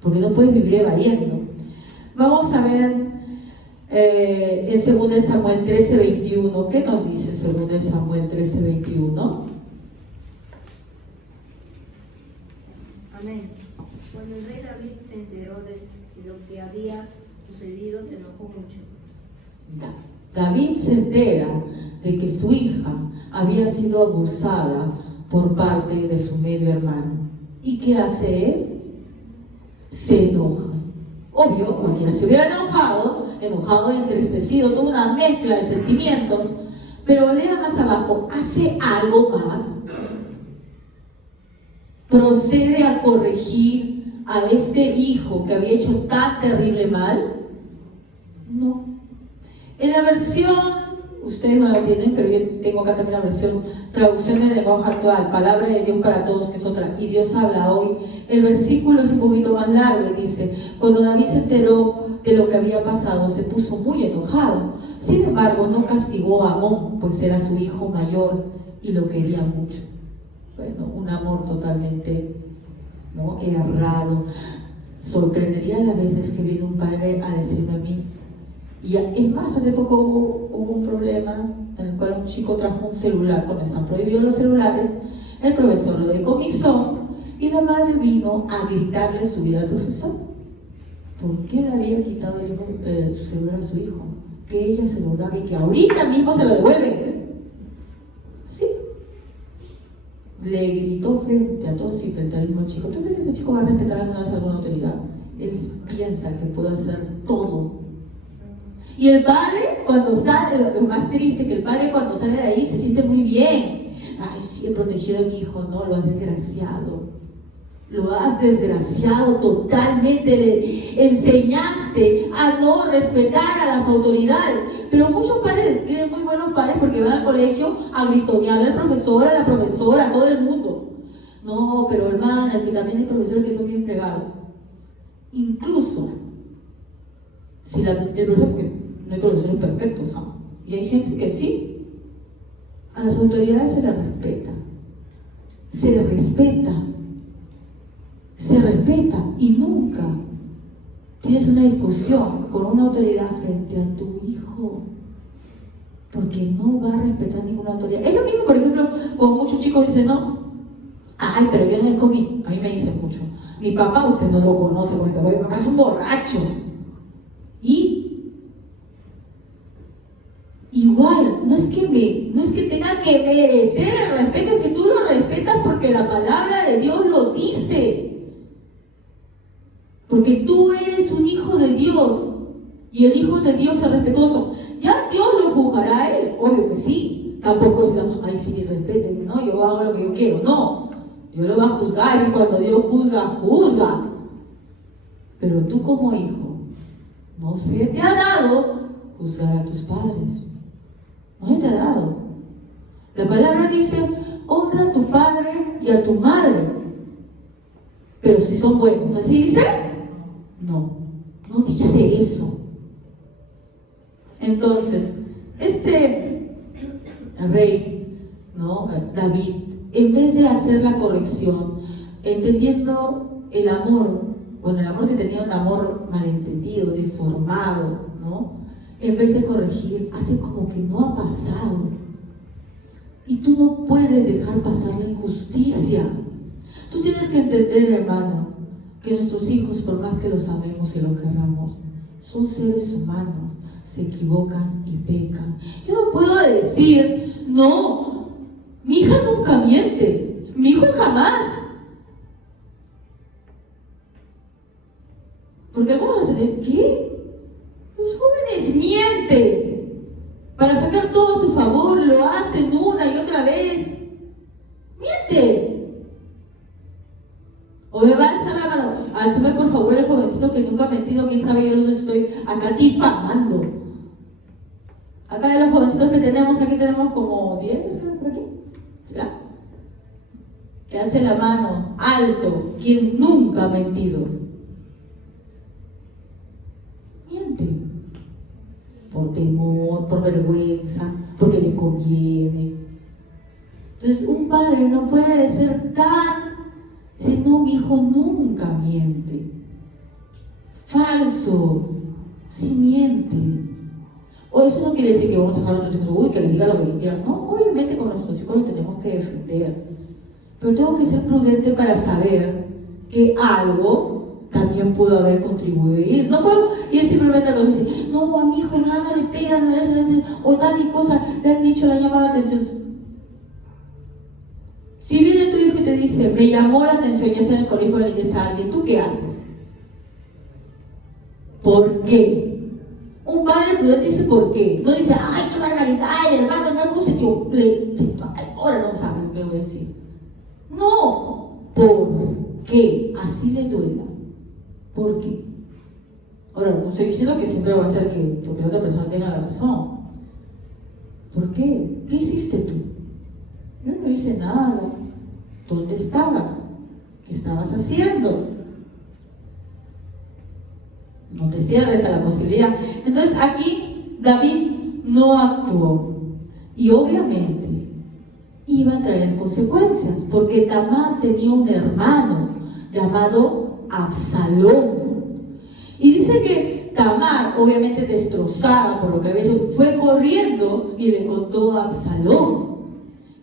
porque no puedes vivir evadiendo. Vamos a ver en 2 Samuel 13:21, ¿qué nos dice 2 Samuel 13:21? Amén. Cuando el rey David se enteró de lo que había sucedido, se enojó mucho. David se entera de que su hija había sido abusada por parte de su medio hermano. ¿Y qué hace él? Se enoja. Obvio, cualquiera se hubiera enojado, entristecido, toda una mezcla de sentimientos, pero lea más abajo, hace algo más. Procede a corregir a este hijo que había hecho tan terrible mal. No. En la versión, ustedes no la tienen, pero yo tengo acá también la versión traducción del lenguaje actual, palabra de Dios para todos, que es otra, y Dios habla hoy. El versículo es un poquito más largo y dice: cuando David se enteró de lo que había pasado, se puso muy enojado. Sin embargo, no castigó a Amón, pues era su hijo mayor y lo quería mucho. bueno, un amor totalmente, ¿no?, errado. Sorprendería las veces que viene un padre a decirme a mí, y es más, hace poco hubo un problema en el cual un chico trajo un celular, cuando están prohibidos los celulares, el profesor lo decomisó y la madre vino a gritarle su vida al profesor. ¿Por qué le había quitado su celular a su hijo? Que ella se lo daba y que ahorita mismo se lo devuelve. ¿Sí? Le gritó frente a todos y frente al mismo chico. ¿Tú crees que ese chico va a respetar alguna vez alguna autoridad? Él piensa que puede hacer todo. Y el padre, cuando sale, lo más triste, que el padre cuando sale de ahí se siente muy bien. Ay, sí, he protegido a mi hijo. No, lo has desgraciado. Lo has desgraciado totalmente. Le enseñaste a no respetar a las autoridades. Pero muchos padres creen muy buenos padres porque van al colegio a gritonearle al profesor, a la profesora, a todo el mundo. No, pero hermana, que también hay profesores que son bien fregados. Incluso, si el profesor, porque no hay profesores perfectos, ¿no? Y hay gente que sí. A las autoridades se les respeta. Se les respeta. Se respeta y nunca tienes una discusión con una autoridad frente a tu hijo, porque no va a respetar ninguna autoridad. Es lo mismo, por ejemplo, cuando muchos chicos dicen, no, ay, pero yo no me comí. A mí me dicen mucho, mi papá usted no lo conoce, porque mi papá es un borracho. Y igual, no es que tenga que merecer el respeto, es que tú lo respetas porque la palabra de Dios lo dice. Porque tú eres un hijo de Dios y el hijo de Dios es respetuoso. Ya Dios lo juzgará a él, obvio que sí. Tampoco es, ay, sí, respétenme, no, yo hago lo que yo quiero. No, Dios lo va a juzgar y cuando Dios juzga, juzga. Pero tú como hijo, no se te ha dado juzgar a tus padres. No se te ha dado. La palabra dice, honra a tu padre y a tu madre. Pero si son buenos, ¿así dice? No, no dice eso. Entonces, este rey, ¿no?, David, en vez de hacer la corrección, entendiendo el amor, bueno, el amor que tenía, un amor malentendido, deformado, ¿no?, en vez de corregir, hace como que no ha pasado. Y tú no puedes dejar pasar la injusticia. Tú tienes que entender, hermano, que nuestros hijos, por más que los amemos y los querramos, son seres humanos, se equivocan y pecan. Yo no puedo decir, no, mi hija nunca miente, mi hijo jamás. Porque algunos dicen, ¿qué? Los jóvenes mienten para sacar todo a su favor, lo hacen una y otra vez. Mienten. O me va a alzar la mano, alzame por favor el jovencito que nunca ha mentido, quién sabe, yo los estoy acá difamando. Acá de los jovencitos que tenemos, aquí tenemos como 10, ¿qué por aquí? ¿Será? Que hace la mano, alto, quien nunca ha mentido. Miente. Por temor, por vergüenza, porque le conviene. Entonces un padre no puede ser tan... Dice, no, mi hijo nunca miente. Falso. Sí miente. O eso no quiere decir que vamos a dejar a nuestros hijos, uy, que les diga lo que quieran. No, obviamente con nuestros hijos los tenemos que defender. Pero tengo que ser prudente para saber que algo también pudo haber contribuido. No puedo ir simplemente a los decir, no, a mi hijo nada le pegan, no le hacen, o tal y cosa, le han dicho, le han llamado la atención. Si viene tu hijo y te dice, me llamó la atención, ya sea en el colegio o en la iglesia a alguien, ¿tú qué haces? ¿Por qué? Un padre prudente dice ¿por qué? No dice, ay, qué barbaridad, hermano, una cosa que ahora no saben qué le voy a decir. No, ¿por qué? Así le duela. ¿Por qué? Ahora, no estoy diciendo que siempre va a ser que porque la otra persona tenga la razón. ¿Por qué? ¿Qué hiciste tú? Yo no hice nada. ¿Dónde estabas? ¿Qué estabas haciendo? No te cierres a la posibilidad. Entonces aquí David no actuó. Y obviamente iba a traer consecuencias, porque Tamar tenía un hermano llamado Absalón. Y dice que Tamar, obviamente destrozada por lo que había hecho, fue corriendo y le contó a Absalón.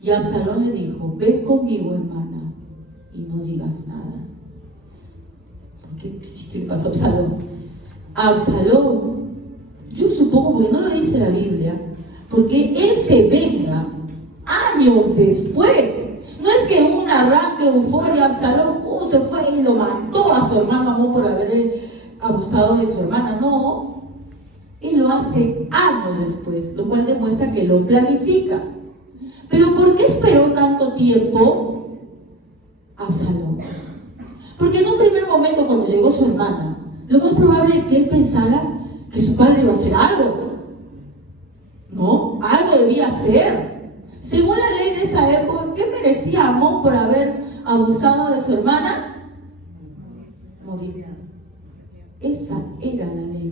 Y Absalón le dijo: ven conmigo, hermana, y no digas nada. ¿Qué pasó a Absalón? Absalón, yo supongo, porque no lo dice la Biblia, porque él se venga años después. No es que un arranque de euforia, Absalón se fue y lo mató a su hermano Amón por haber abusado de su hermana. No, él lo hace años después, lo cual demuestra que lo planifica. Pero ¿por qué esperó tanto tiempo Absalón? Porque en un primer momento, cuando llegó su hermana, lo más probable es que él pensara que su padre iba a hacer algo. ¿No? Algo debía hacer. Según la ley de esa época, ¿qué merecía Amón por haber abusado de su hermana? Morir. Esa era la ley.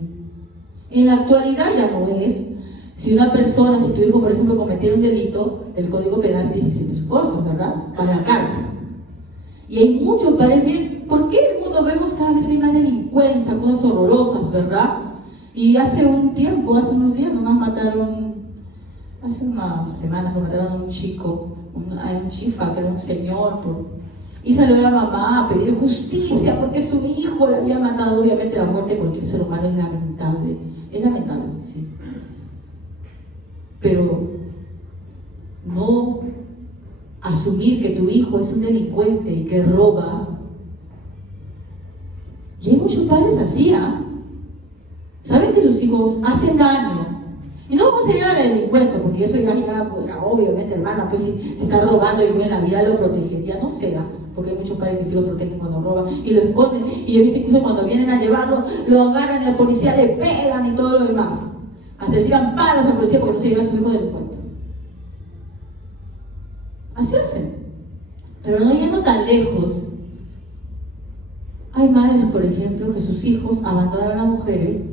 En la actualidad ya no es. Si una persona, si tu hijo, por ejemplo, cometiera un delito, el Código Penal dice tres cosas, ¿verdad? Para la cárcel. Y hay muchos padres, miren, ¿por qué en el mundo vemos cada vez que hay más delincuencia, cosas horrorosas, verdad? Y hace un tiempo, hace unos días, nomás mataron, hace unas semanas lo mataron a un chico, a un chifa, que era un señor, y salió la mamá a pedir justicia porque su hijo le había matado. Obviamente la muerte de cualquier ser humano es lamentable, sí. Pero no asumir que tu hijo es un delincuente y que roba. Y hay muchos padres así, saben que sus hijos hacen daño. Y no vamos a ir a la delincuencia, porque eso ya obviamente, hermana, pues si está robando y en la vida lo protegería, no sea, porque hay muchos padres que sí lo protegen cuando roban y lo esconden. Y yo he visto incluso cuando vienen a llevarlo, lo agarran y al policía le pegan y todo lo demás. Hasta le tiran palos al policía porque no se lleva a su hijo delincuente. Así hacen. Pero no yendo tan lejos, hay madres, por ejemplo, que sus hijos abandonan a mujeres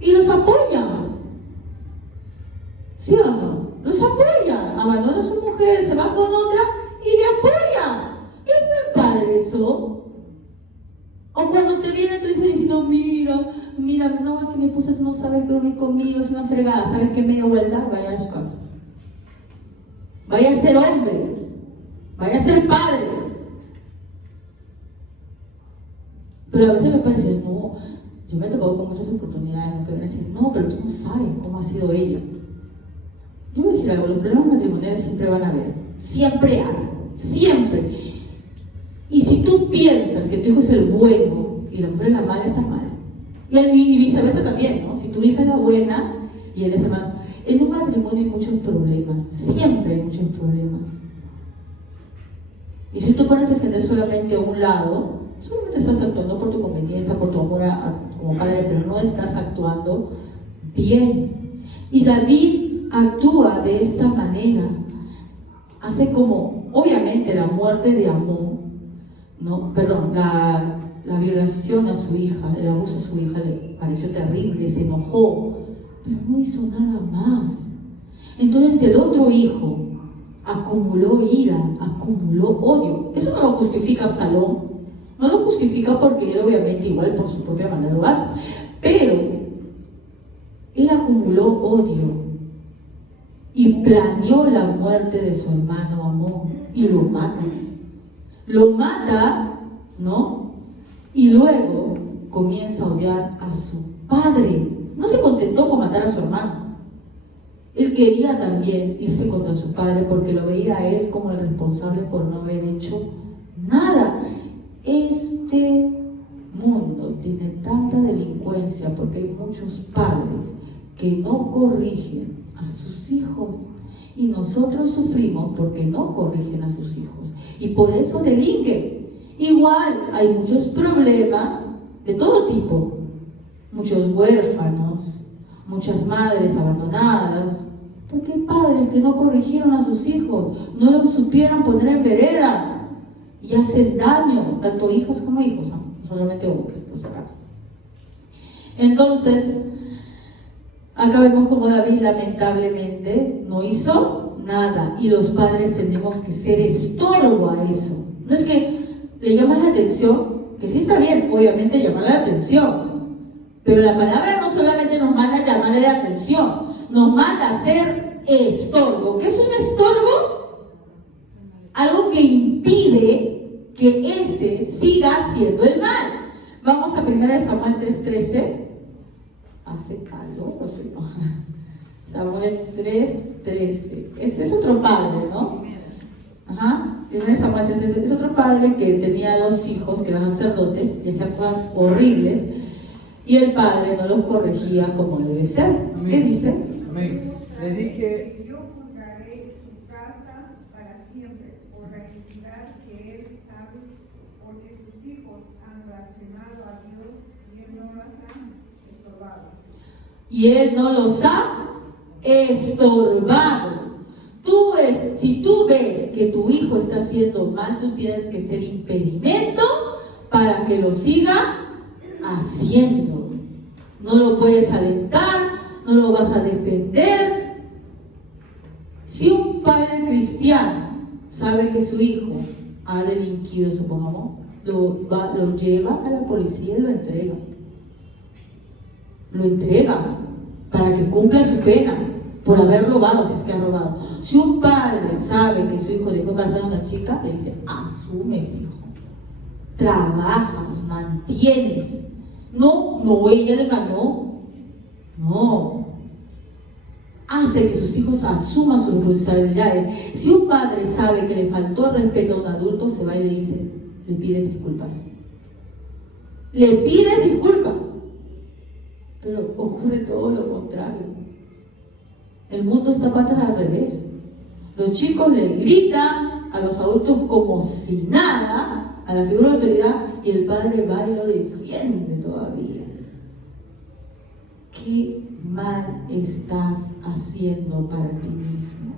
y los apoyan. ¿Sí o no? Los apoyan. Abandonan a su mujer, se van con otra y le apoyan. ¿Es buen padre eso? O cuando te viene tu hijo diciendo: mira, no, es que mi esposa no sabe dormir conmigo, es una fregada. ¿Sabes qué? Media vuelta, vaya a su casa. Vaya a ser hombre, vaya a ser padre. Pero a veces los padres dicen: no, yo me he tocado con muchas oportunidades, ¿no? Que vienen a decir: no, pero tú no sabes cómo ha sido ella. Yo voy a decir algo: los problemas matrimoniales siempre van a haber, siempre hay, siempre. Y si tú piensas que tu hijo es el bueno y la mujer es la mala, estás mal. Y viceversa también, ¿no? Si tu hija es la buena y él es el malo. En un matrimonio hay muchos problemas, siempre hay muchos problemas. Y si tú pones a defender solamente a un lado, solamente estás actuando por tu conveniencia, por tu amor como padre, pero no estás actuando bien. Y David actúa de esta manera. Hace como, obviamente, la muerte de Amón, ¿no? Perdón, la violación a su hija, el abuso a su hija le pareció terrible, se enojó, pero no hizo nada más. Entonces el otro hijo acumuló ira, acumuló odio. Eso no lo justifica Absalón, no lo justifica porque él obviamente igual por su propia manera lo hace, pero él acumuló odio y planeó la muerte de su hermano Amón y lo mata. Lo mata, ¿no? Y luego comienza a odiar a su padre. No se contentó con matar a su hermano. Él quería también irse contra su padre porque lo veía a él como el responsable por no haber hecho nada. Este mundo tiene tanta delincuencia porque hay muchos padres que no corrigen a sus hijos. Y nosotros sufrimos porque no corrigen a sus hijos. Y por eso delinquen. Igual hay muchos problemas de todo tipo. Muchos huérfanos, muchas madres abandonadas, porque hay padres que no corrigieron a sus hijos, no los supieron poner en vereda y hacen daño, tanto hijos como hijos, no solamente hombres, por si acaso. Entonces, acá vemos como David lamentablemente no hizo nada. Y los padres tenemos que ser estorbo a eso. No es que le llaman la atención, que sí está bien, obviamente llamar la atención. Pero la palabra no solamente nos manda a llamarle la atención, nos manda a ser estorbo. ¿Qué es un estorbo? Algo que impide que ese siga haciendo el mal. Vamos a 1 Samuel 3:13. Hace calor, o sea, no. Samuel 3:13. Este es otro padre, ¿no? Ajá. 1 Samuel 3:13 es otro padre que tenía 2 hijos que eran sacerdotes y hacían cosas horribles. Y el padre no los corregía como debe ser. Amén. ¿Qué dice? Amén. Le dije, Yo juzgaré su casa para siempre por la iniquidad que él sabe, porque sus hijos han blasfemado a Dios y él no las ha estorbado. Y él no los ha estorbado. Si tú ves que tu hijo está haciendo mal, tú tienes que ser impedimento para que lo siga haciendo. No lo puedes alentar, no lo vas a defender. Si un padre cristiano sabe que su hijo ha delinquido, supongamos, lo lleva a la policía y lo entrega. Lo entrega para que cumpla su pena por haber robado, si es que ha robado. Si un padre sabe que su hijo dejó embarazada a una chica, le dice: asumes, hijo, trabajas, mantienes. No, ella le ganó. No. Hace que sus hijos asuman sus responsabilidades. Si un padre sabe que le faltó el respeto a un adulto, se va y le dice, le pide disculpas. Le pide disculpas. Pero ocurre todo lo contrario. El mundo está patas al revés. Los chicos le gritan a los adultos como si nada, a la figura de autoridad, y el padre va y lo defiende todavía. ¿Qué mal estás haciendo para ti mismo?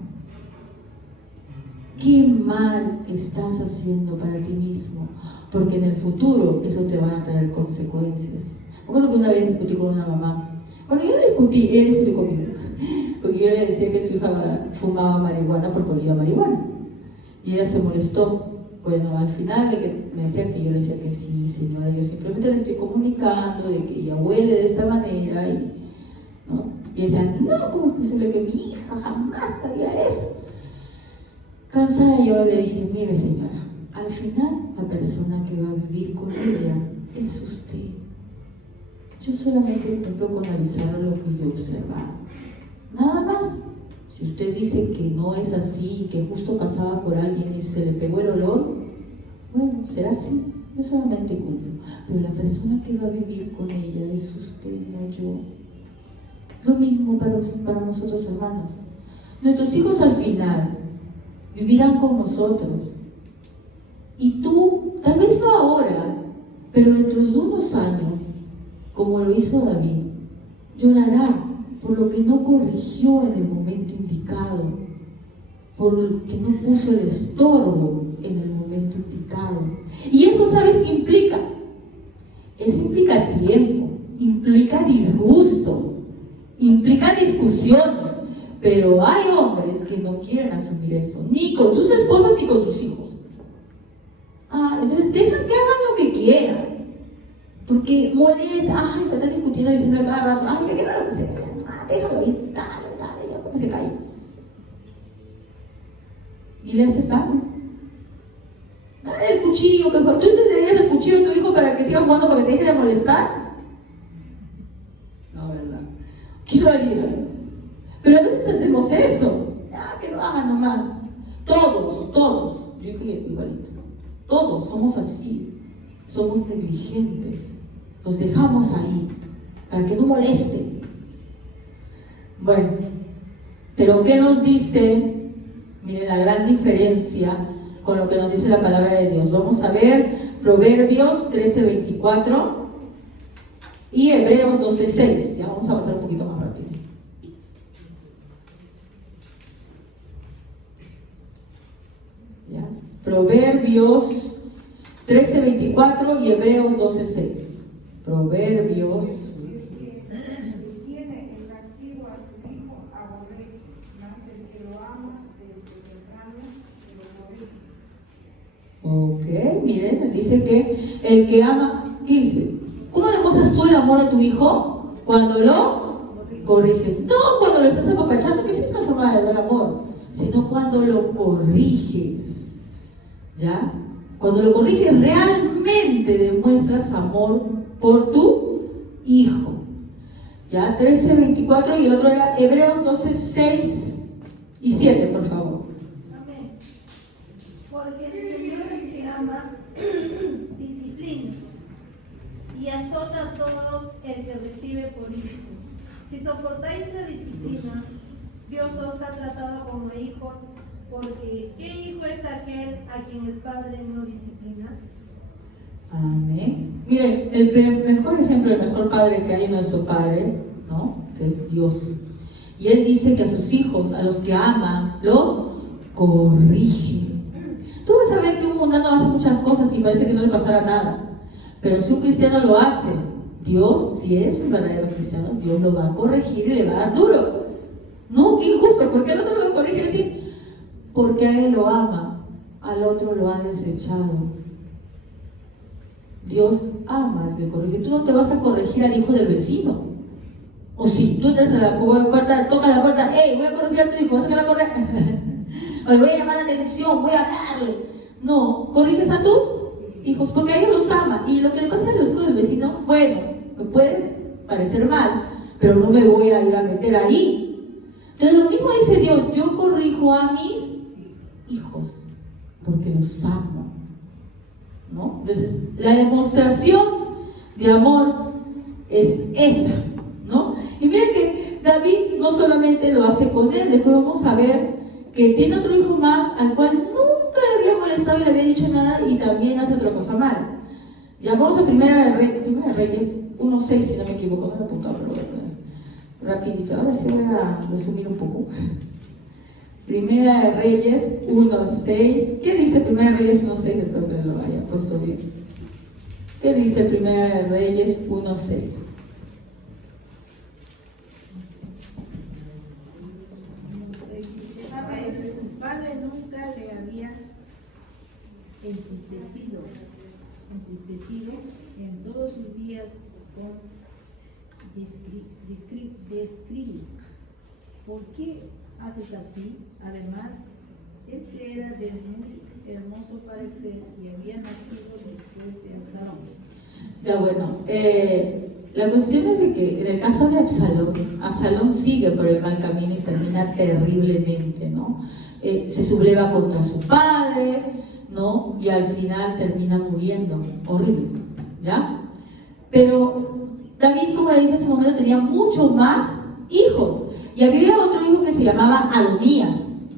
¿Qué mal estás haciendo para ti mismo? Porque en el futuro eso te va a traer consecuencias. Me acuerdo que una vez discutí con una mamá. Bueno, ella discutí conmigo. Porque yo le decía que su hija fumaba marihuana porque olía marihuana. Y ella se molestó. Bueno, al final de que me decía que yo le decía que sí, señora, yo simplemente le estoy comunicando de que ella huele de esta manera ¿no? Y ella decía, no, ¿cómo es posible que mi hija jamás haría eso? Cansada yo le dije, mire señora, al final la persona que va a vivir con ella es usted. Yo solamente cumplo con avisar lo que yo he observado. Nada más. Si usted dice que no es así, que justo pasaba por alguien y se le pegó el olor, bueno, será así. Yo solamente cumplo. Pero la persona que va a vivir con ella es usted, no yo. Lo mismo para nosotros, hermanos. Nuestros hijos al final vivirán con nosotros. Y tú, tal vez no ahora, pero dentro de unos años, como lo hizo David, llorará por lo que no corrigió en el momento indicado, por lo que no puso el estorbo en el momento indicado. Y eso, ¿sabes qué implica? Eso implica tiempo, implica disgusto, implica discusiones, pero hay hombres que no quieren asumir eso, ni con sus esposas ni con sus hijos. Entonces dejan que hagan lo que quieran, porque molesta, me están discutiendo diciendo cada rato, qué raro que se calla, déjalo ahí, dale, ya que se calle. Y le haces daño. Dale el cuchillo, que tú le darías el cuchillo a tu hijo para que siga jugando, para que te deje de molestar. No, ¿verdad? ¿Quién lo haría? Pero a veces hacemos eso. Que lo hagan nomás. Todos, yo creo igualito. Todos somos así. Somos negligentes. Los dejamos ahí para que no molesten. Bueno, pero ¿qué nos dice? Miren la gran diferencia con lo que nos dice la palabra de Dios. Vamos a ver Proverbios 13:24 y Hebreos 12:6. Ya vamos a avanzar un poquito más rápido. ¿Ya? Proverbios 13:24 y Hebreos 12:6. Proverbios. Tiene el castigo a su hijo aborrece, mas el que lo ama de miren, dice que el que ama, ¿qué dice? ¿Cómo demuestras tú el amor a tu hijo? Cuando lo corriges. No cuando lo estás apapachando, que sí es una forma de dar amor, sino cuando lo corriges. ¿Ya? Cuando lo corriges realmente demuestras amor por tu hijo. ¿Ya? 13:24 y el otro era Hebreos 12:6 y 7, por favor. Amén. Porque el Señor el que ama disciplina y azota a todo el que recibe por hijo. Si soportáis la disciplina, Dios os ha tratado como hijos, porque ¿qué hijo es aquel a quien el Padre no disciplina? Amén. Miren, el mejor ejemplo, el mejor padre que hay es nuestro Padre, ¿no? Que es Dios. Y Él dice que a sus hijos, a los que aman, los corrige. Tú vas a ver que un mundano hace muchas cosas y parece que no le pasará nada. Pero si un cristiano lo hace, Dios, si es un verdadero cristiano, Dios lo va a corregir y le va a dar duro. No, qué injusto. ¿Por qué no se lo corrige así? Porque a Él lo ama, al otro lo ha desechado. Dios ama al que corrige. Tú no te vas a corregir al hijo del vecino. O si tú entras a la puerta, toca la puerta, hey, voy a corregir a tu hijo, vas a sacar la correa. O le voy a llamar la atención, voy a hablarle. No, corriges a tus hijos porque a ellos los ama. Y lo que le pasa a los hijos del vecino, bueno, me puede parecer mal, pero no me voy a ir a meter ahí. Entonces lo mismo dice Dios, yo corrijo a mis hijos porque los amo, ¿no? Entonces la demostración de amor es esa, ¿no? Y miren que David no solamente lo hace con él, después vamos a ver que tiene otro hijo más al cual nunca le había molestado y le había dicho nada y también hace otra cosa mal. Ya vamos a Primera de Reyes 1:6, si no me equivoco, no me he apuntado, pero bueno, rapidito, ahora sí voy a resumir un poco. Primera de Reyes 1:6. ¿Qué dice Primera de Reyes 1:6? Espero que lo haya puesto bien. ¿Qué dice Primera de Reyes 1:6? Su padre nunca le había entristecido en todos sus días con describe. ¿Por qué haces así? Además, este era de muy hermoso parecer y había nacido después de Absalón. Ya bueno, la cuestión es de que en el caso de Absalón sigue por el mal camino y termina terriblemente, ¿no? Se subleva contra su padre, ¿no? Y al final termina muriendo, horrible, ¿ya? Pero David, como le dije en ese momento, tenía muchos más hijos. Y había otro hijo que se llamaba Adonías.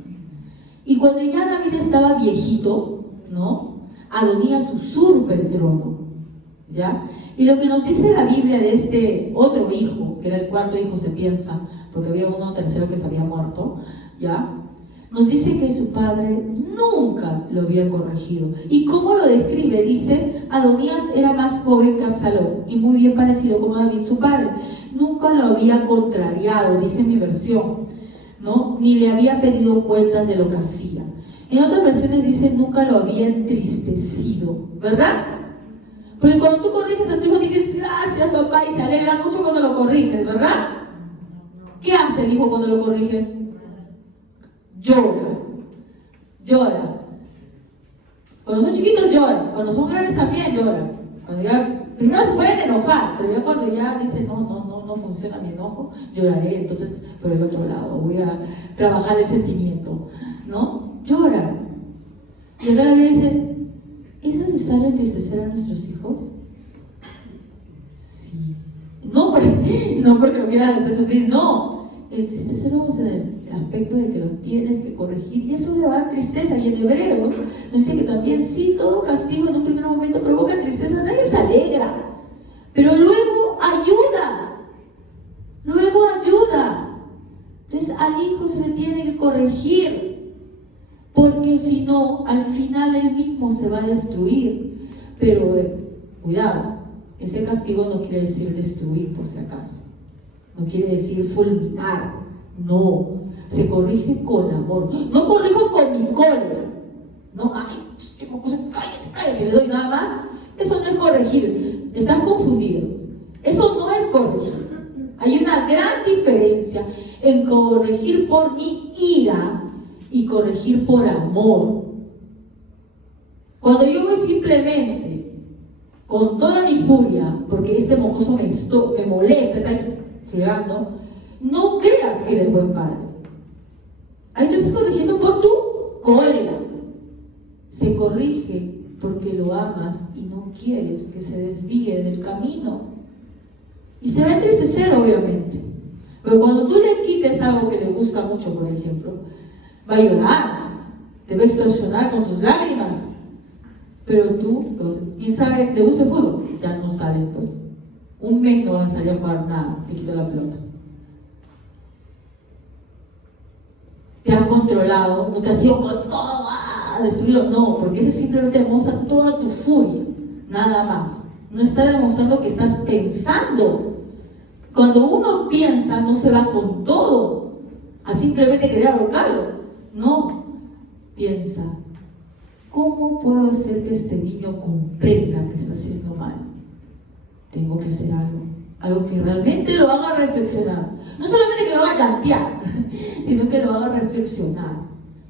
Y cuando ya David estaba viejito, ¿no? Adonías usurpa el trono, ¿ya? Y lo que nos dice la Biblia de este otro hijo, que era el cuarto hijo se piensa, porque había uno tercero que se había muerto, ¿ya? Nos dice que su padre nunca lo había corregido. ¿Y cómo lo describe? Dice, Adonías era más joven que Absalón y muy bien parecido como David su padre. Nunca lo había contrariado, dice mi versión, ¿no? Ni le había pedido cuentas de lo que hacía. En otras versiones dice, nunca lo había entristecido, ¿verdad? Porque cuando tú corriges a tu hijo dices, gracias papá, y se alegra mucho cuando lo corriges, ¿verdad? ¿Qué hace el hijo cuando lo corriges? Llora. Cuando son chiquitos lloran, cuando son grandes también lloran. Cuando ya, primero se pueden enojar, pero ya cuando ya dicen, no funciona mi enojo, lloraré entonces por el otro lado, voy a trabajar el sentimiento, ¿no? Llora. Y acá la Biblia dice, ¿es necesario entristecer a nuestros hijos? Sí. No porque lo quieran hacer sufrir, no. Entristecerlos en el aspecto de que lo tienes que corregir, y eso le va a dar tristeza. Y en Hebreos nos dice que también sí, todo castigo en un primer momento provoca tristeza, nadie se alegra, pero luego ayuda. Entonces al hijo se le tiene que corregir, porque si no, al final él mismo se va a destruir. Pero cuidado, ese castigo no quiere decir destruir, por si acaso. No quiere decir fulminar, no. Se corrige con amor. No corrijo con mi cólera, No, ay, tengo cosas, cállate, le doy nada más. Eso no es corregir, están confundidos. Eso no es corregir. Hay una gran diferencia en corregir por mi ira y corregir por amor. Cuando yo voy simplemente con toda mi furia, porque este mocoso me molesta, está ahí fregando, no creas que eres buen padre. Ahí te estás corrigiendo por tu cólera. Se corrige porque lo amas y no quieres que se desvíe del camino. Y se va a entristecer, obviamente. Pero cuando tú le quites algo que le gusta mucho, por ejemplo, va a llorar, te va a extorsionar con sus lágrimas. Pero tú, ¿quién sabe? ¿Te gusta el fútbol? Ya no sale, pues. Un mes no vas a salir a jugar nada, te quito la pelota. Te has controlado, no te has ido con todo a destruirlo. No, porque ese simplemente demuestra toda tu furia, nada más. No está demostrando que estás pensando. Cuando uno piensa, no se va con todo a simplemente querer ahorcarlo. No, piensa, ¿cómo puedo hacer que este niño comprenda que está haciendo mal? Tengo que hacer algo que realmente lo haga reflexionar. No solamente que lo haga llantear, sino que lo haga reflexionar.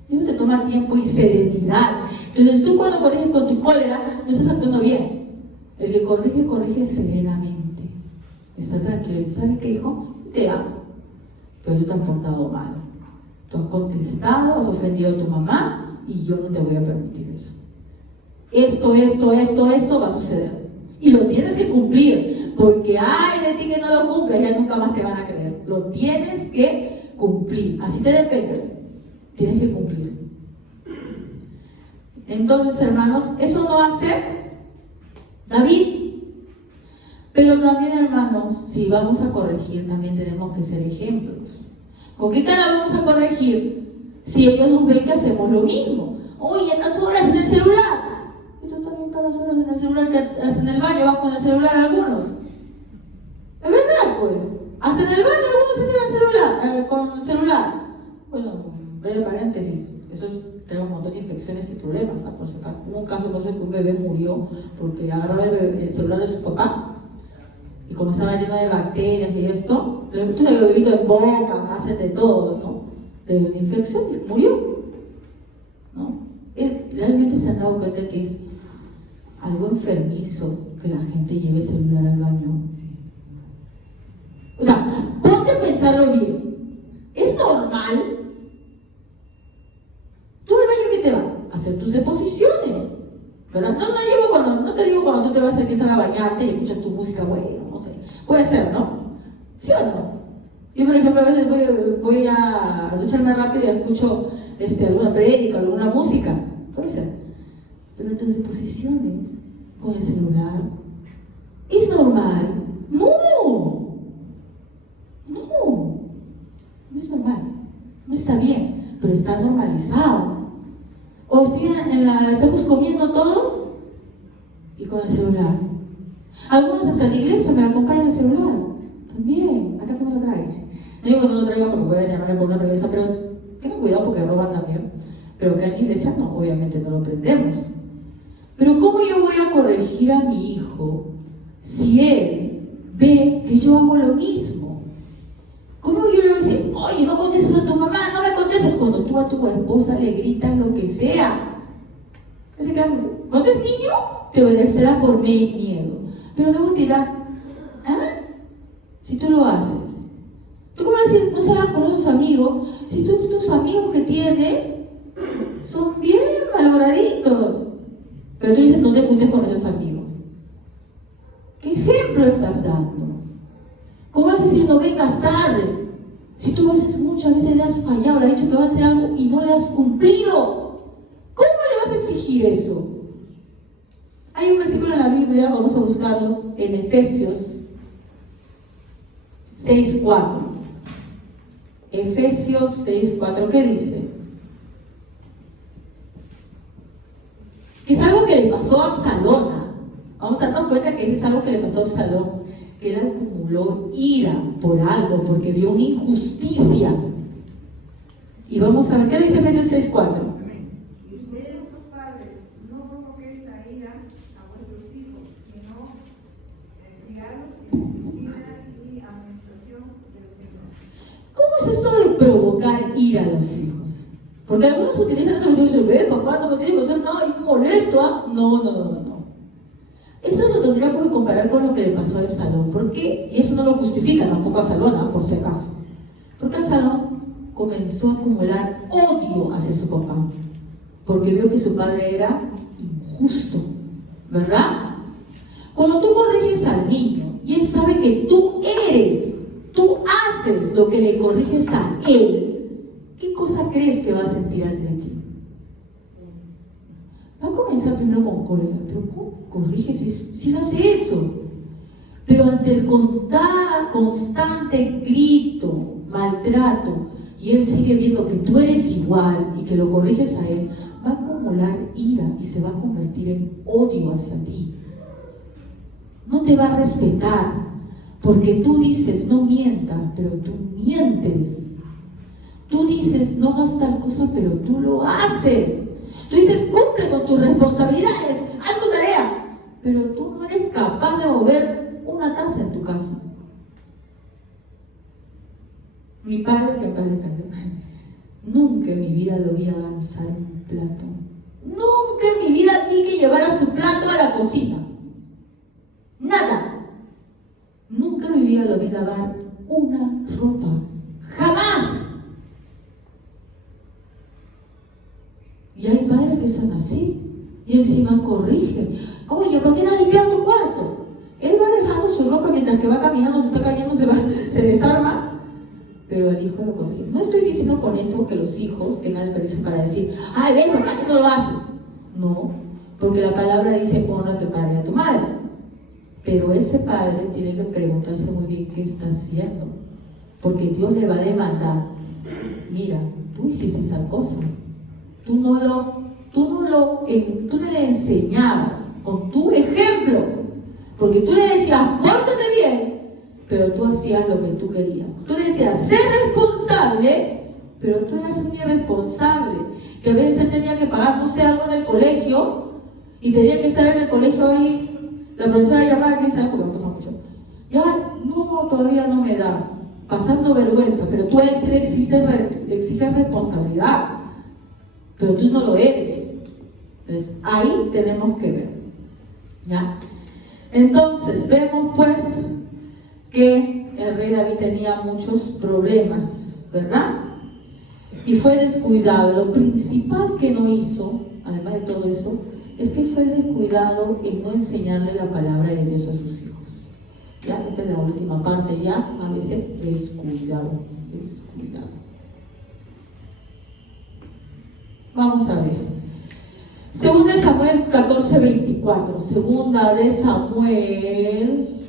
Eso te toma tiempo y serenidad. Entonces tú cuando corriges con tu cólera, no estás actuando bien. El que corrige, corrige serenamente. Está tranquilo. ¿Sabes qué, hijo? Te amo. Pero tú te has portado mal. Tú has contestado, has ofendido a tu mamá y yo no te voy a permitir eso. Esto va a suceder. Y lo tienes que cumplir. Porque, ay, de ti que no lo cumples, ya nunca más te van a creer. Lo tienes que cumplir. Así te depende. Tienes que cumplir. Entonces, hermanos, eso no hace David. Pero también, hermanos, si vamos a corregir, también tenemos que ser ejemplos. ¿Con qué cara vamos a corregir? Si ellos nos ven que hacemos lo mismo. Oye, estas horas en el celular. Y tú también paras horas en el celular, que hasta en el baño vas con el celular algunos. Es verdad, pues. Hasta en el baño algunos entran con el celular. Bueno, breve paréntesis, eso trae un montón de infecciones y problemas, por si acaso. Hubo un caso, no sé, que un bebé murió porque agarraba el celular de su papá y como estaba lleno de bacterias y esto, tú le bebito en boca, hacen de todo, ¿no? Le dio una infección y murió, ¿no? Realmente se han dado cuenta que es algo enfermizo que la gente lleve el celular al baño. O sea, ponte a pensarlo bien. ¿Es normal? ¿Tú al baño qué te vas? A hacer tus deposiciones, ¿verdad? No te digo cuando tú te vas a empezar a bañarte y escuchas tu música, bueno, no sé. Puede ser, ¿no? ¿Sí o no? Yo, por ejemplo, a veces voy a ducharme rápido y escucho alguna prédica, alguna música. Puede ser. Pero en tus deposiciones, con el celular, ¿es normal? No es normal, no está bien, pero está normalizado. O estamos comiendo todos y con el celular. Algunos hasta en la iglesia me acompañan el celular, también, acá que me lo trae. No digo que no lo traigan porque voy a llamarme por una regresa, pero tengan cuidado porque roban también. Pero acá en la iglesia no, obviamente no lo prendemos. Pero ¿cómo yo voy a corregir a mi hijo si él ve que yo hago lo mismo? ¿Cómo yo le voy a decir, oye, no contestes a tu mamá, no me contestes cuando tú a tu esposa le gritas lo que sea? Así que cuando es niño, te obedecerá por miedo. Pero luego te dirá, si tú lo haces. ¿Tú cómo vas a decir, no salgas con esos amigos? Si tus amigos que tienes son bien malograditos. Pero tú dices, no te juntes con esos amigos. ¿Qué ejemplo estás dando? ¿Cómo vas a decir, no vengas tarde? Si tú muchas veces le has fallado, le has dicho que va a hacer algo y no le has cumplido. ¿Cómo le vas a exigir eso? Hay un versículo en la Biblia, vamos a buscarlo, en Efesios 6:4. Efesios 6:4, ¿qué dice? Que es algo que le pasó a Absalón. Vamos a darnos cuenta que es algo que le pasó a Absalón, que él acumuló ira por algo, porque vio una injusticia. Y vamos a ver, ¿qué dice Efesios 6:4? Y ustedes, es esto de provocar ira a los hijos? Porque algunos utilizan eso y dicen, ve, papá, no me tiene que hacer nada, yo molesto, ¿ah? No. Eso lo tendríamos que comparar con lo que le pasó a Absalón. ¿Por qué? Y eso no lo justifica tampoco a Absalón, ¿ah? Por si acaso. Porque Absalón comenzó a acumular odio hacia su papá. Porque vio que su padre era injusto, ¿verdad? Cuando tú corriges al niño y él sabe que tú haces lo que le corriges a él, ¿qué cosa crees que va a sentir ante ti? Va a comenzar primero con cólera, pero ¿cómo corriges si no hace eso? Pero ante el constante grito, maltrato, y él sigue viendo que tú eres igual y que lo corriges a él, va a acumular ira y se va a convertir en odio hacia ti. No te va a respetar, porque tú dices, no mientas, pero tú mientes. Tú dices, no hagas tal cosa, pero tú lo haces. Tú dices, cumple con tus responsabilidades, haz tu tarea, pero tú no eres capaz de mover una taza en tu casa. Mi padre, nunca en mi vida lo vi alzar un plato. Nunca en mi vida vi que llevara su plato a la cocina. Nada. Nunca en mi vida lo vi lavar una ropa. ¡Jamás! Y hay padres que son así. Y encima corrigen. Oye, ¿por qué no has limpiado tu cuarto? Él va dejando su ropa mientras que va caminando, se está cayendo, se desarma. Pero el hijo lo corrige. No estoy diciendo con eso que los hijos tengan el permiso para decir, ay, ven, papá, ¿qué no lo haces? No, porque la palabra dice, honra a tu padre y a tu madre. Pero ese padre tiene que preguntarse muy bien qué está haciendo. Porque Dios le va a demandar, mira, tú hiciste tal cosa. Tú no le enseñabas con tu ejemplo. Porque tú le decías, pórtate bien, pero tú hacías lo que tú querías. Tú le decías, sé responsable, pero tú eras un irresponsable. Que a veces él tenía que pagar, no sé, algo en el colegio, y tenía que estar en el colegio ahí, la profesora llamaba, quién sabe, porque me pasa mucho. Ya, no, todavía no me da, pasando vergüenza, pero tú a él sí le exiges responsabilidad, pero tú no lo eres. Entonces, ahí tenemos que ver, ¿ya? Entonces, vemos pues que el rey David tenía muchos problemas, ¿verdad? Y fue descuidado. Lo principal que no hizo, además de todo eso, es que fue descuidado en no enseñarle la palabra de Dios a sus hijos. Ya, esta es la última parte, ya, a veces descuidado. Vamos a ver. Segunda de Samuel 14:24. Segunda de Samuel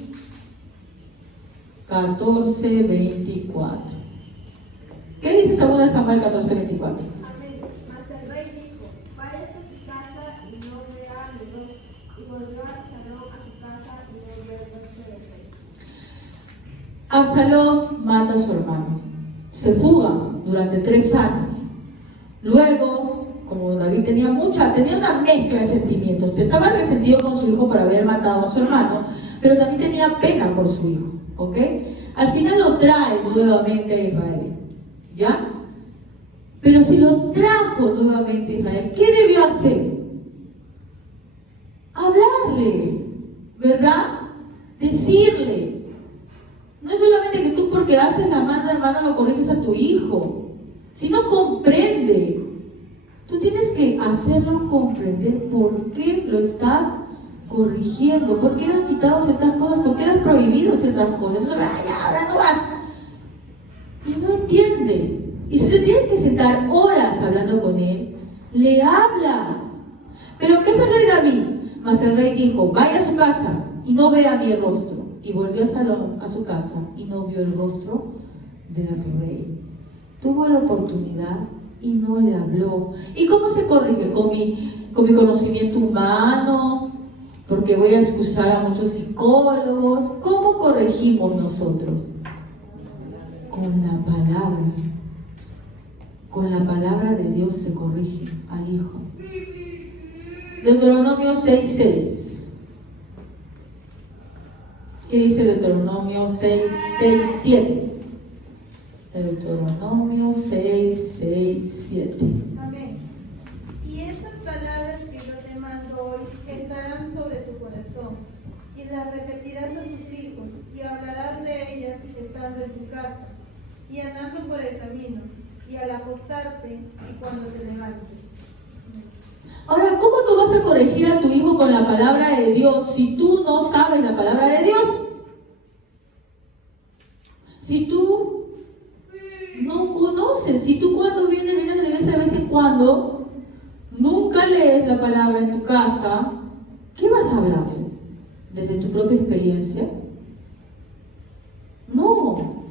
14:24. ¿Qué dice segunda de Samuel 14:24? Amén. Mas el rey dijo, váyase a su casa y no vea a los dos. Y volvió Absalón a su casa y no vio el rostro del rey. Absalón mata a su hermano. Se fuga durante 3 años. Luego, como David tenía una mezcla de sentimientos. Estaba resentido con su hijo por haber matado a su hermano, pero también tenía pena por su hijo, ¿ok? Al final lo trae nuevamente a Israel, ¿ya? Pero si lo trajo nuevamente a Israel, ¿qué debió hacer? Hablarle, ¿verdad? Decirle. No es solamente que tú porque haces la mano, hermano, lo corriges a tu hijo, sino comprende. Tú tienes que hacerlo comprender por qué lo estás corrigiendo, por qué le has quitado ciertas cosas, por qué le has prohibido ciertas cosas. No sabes, ay, ahora no vas. Y no entiende. Y si te tienes que sentar horas hablando con él, le hablas. Pero ¿qué es el rey David? Mas el rey dijo, vaya a su casa y no vea mi rostro. Y volvió a su casa y no vio el rostro del rey. Tuvo la oportunidad y no le habló. ¿Y cómo se corrige? Con mi conocimiento humano, porque voy a excusar a muchos psicólogos. ¿Cómo corregimos nosotros? Con la palabra. Con la palabra de Dios se corrige al hijo. Deuteronomio 6:6. ¿Qué dice Deuteronomio 6:7? Deuteronomio 6, 6, 7. Amén. Y estas palabras que yo te mando hoy estarán sobre tu corazón, y las repetirás a tus hijos, y hablarás de ellas estando en tu casa, y andando por el camino, y al acostarte, y cuando te levantes. Ahora, ¿cómo tú vas a corregir a tu hijo con la palabra de Dios si tú no sabes la palabra de Dios? Si tú no conoces, si tú cuando vienes a la iglesia de vez en cuando, nunca lees la palabra en tu casa, ¿qué vas a hablarle? ¿Desde tu propia experiencia? No.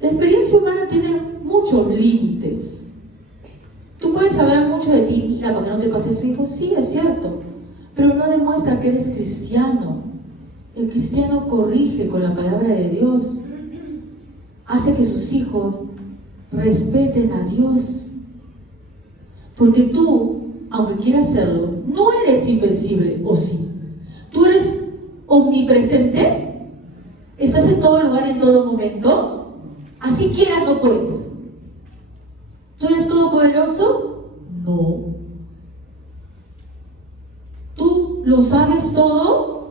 La experiencia humana tiene muchos límites. Tú puedes hablar mucho de ti, mira, para que no te pase eso, hijo, sí, es cierto, pero no demuestra que eres cristiano. El cristiano corrige con la palabra de Dios, hace que sus hijos respeten a Dios, porque tú, aunque quieras serlo, no eres invencible, ¿o sí? Tú eres omnipresente, estás en todo lugar, en todo momento, así quieras no puedes. ¿Tú eres todopoderoso? No. ¿Tú lo sabes todo?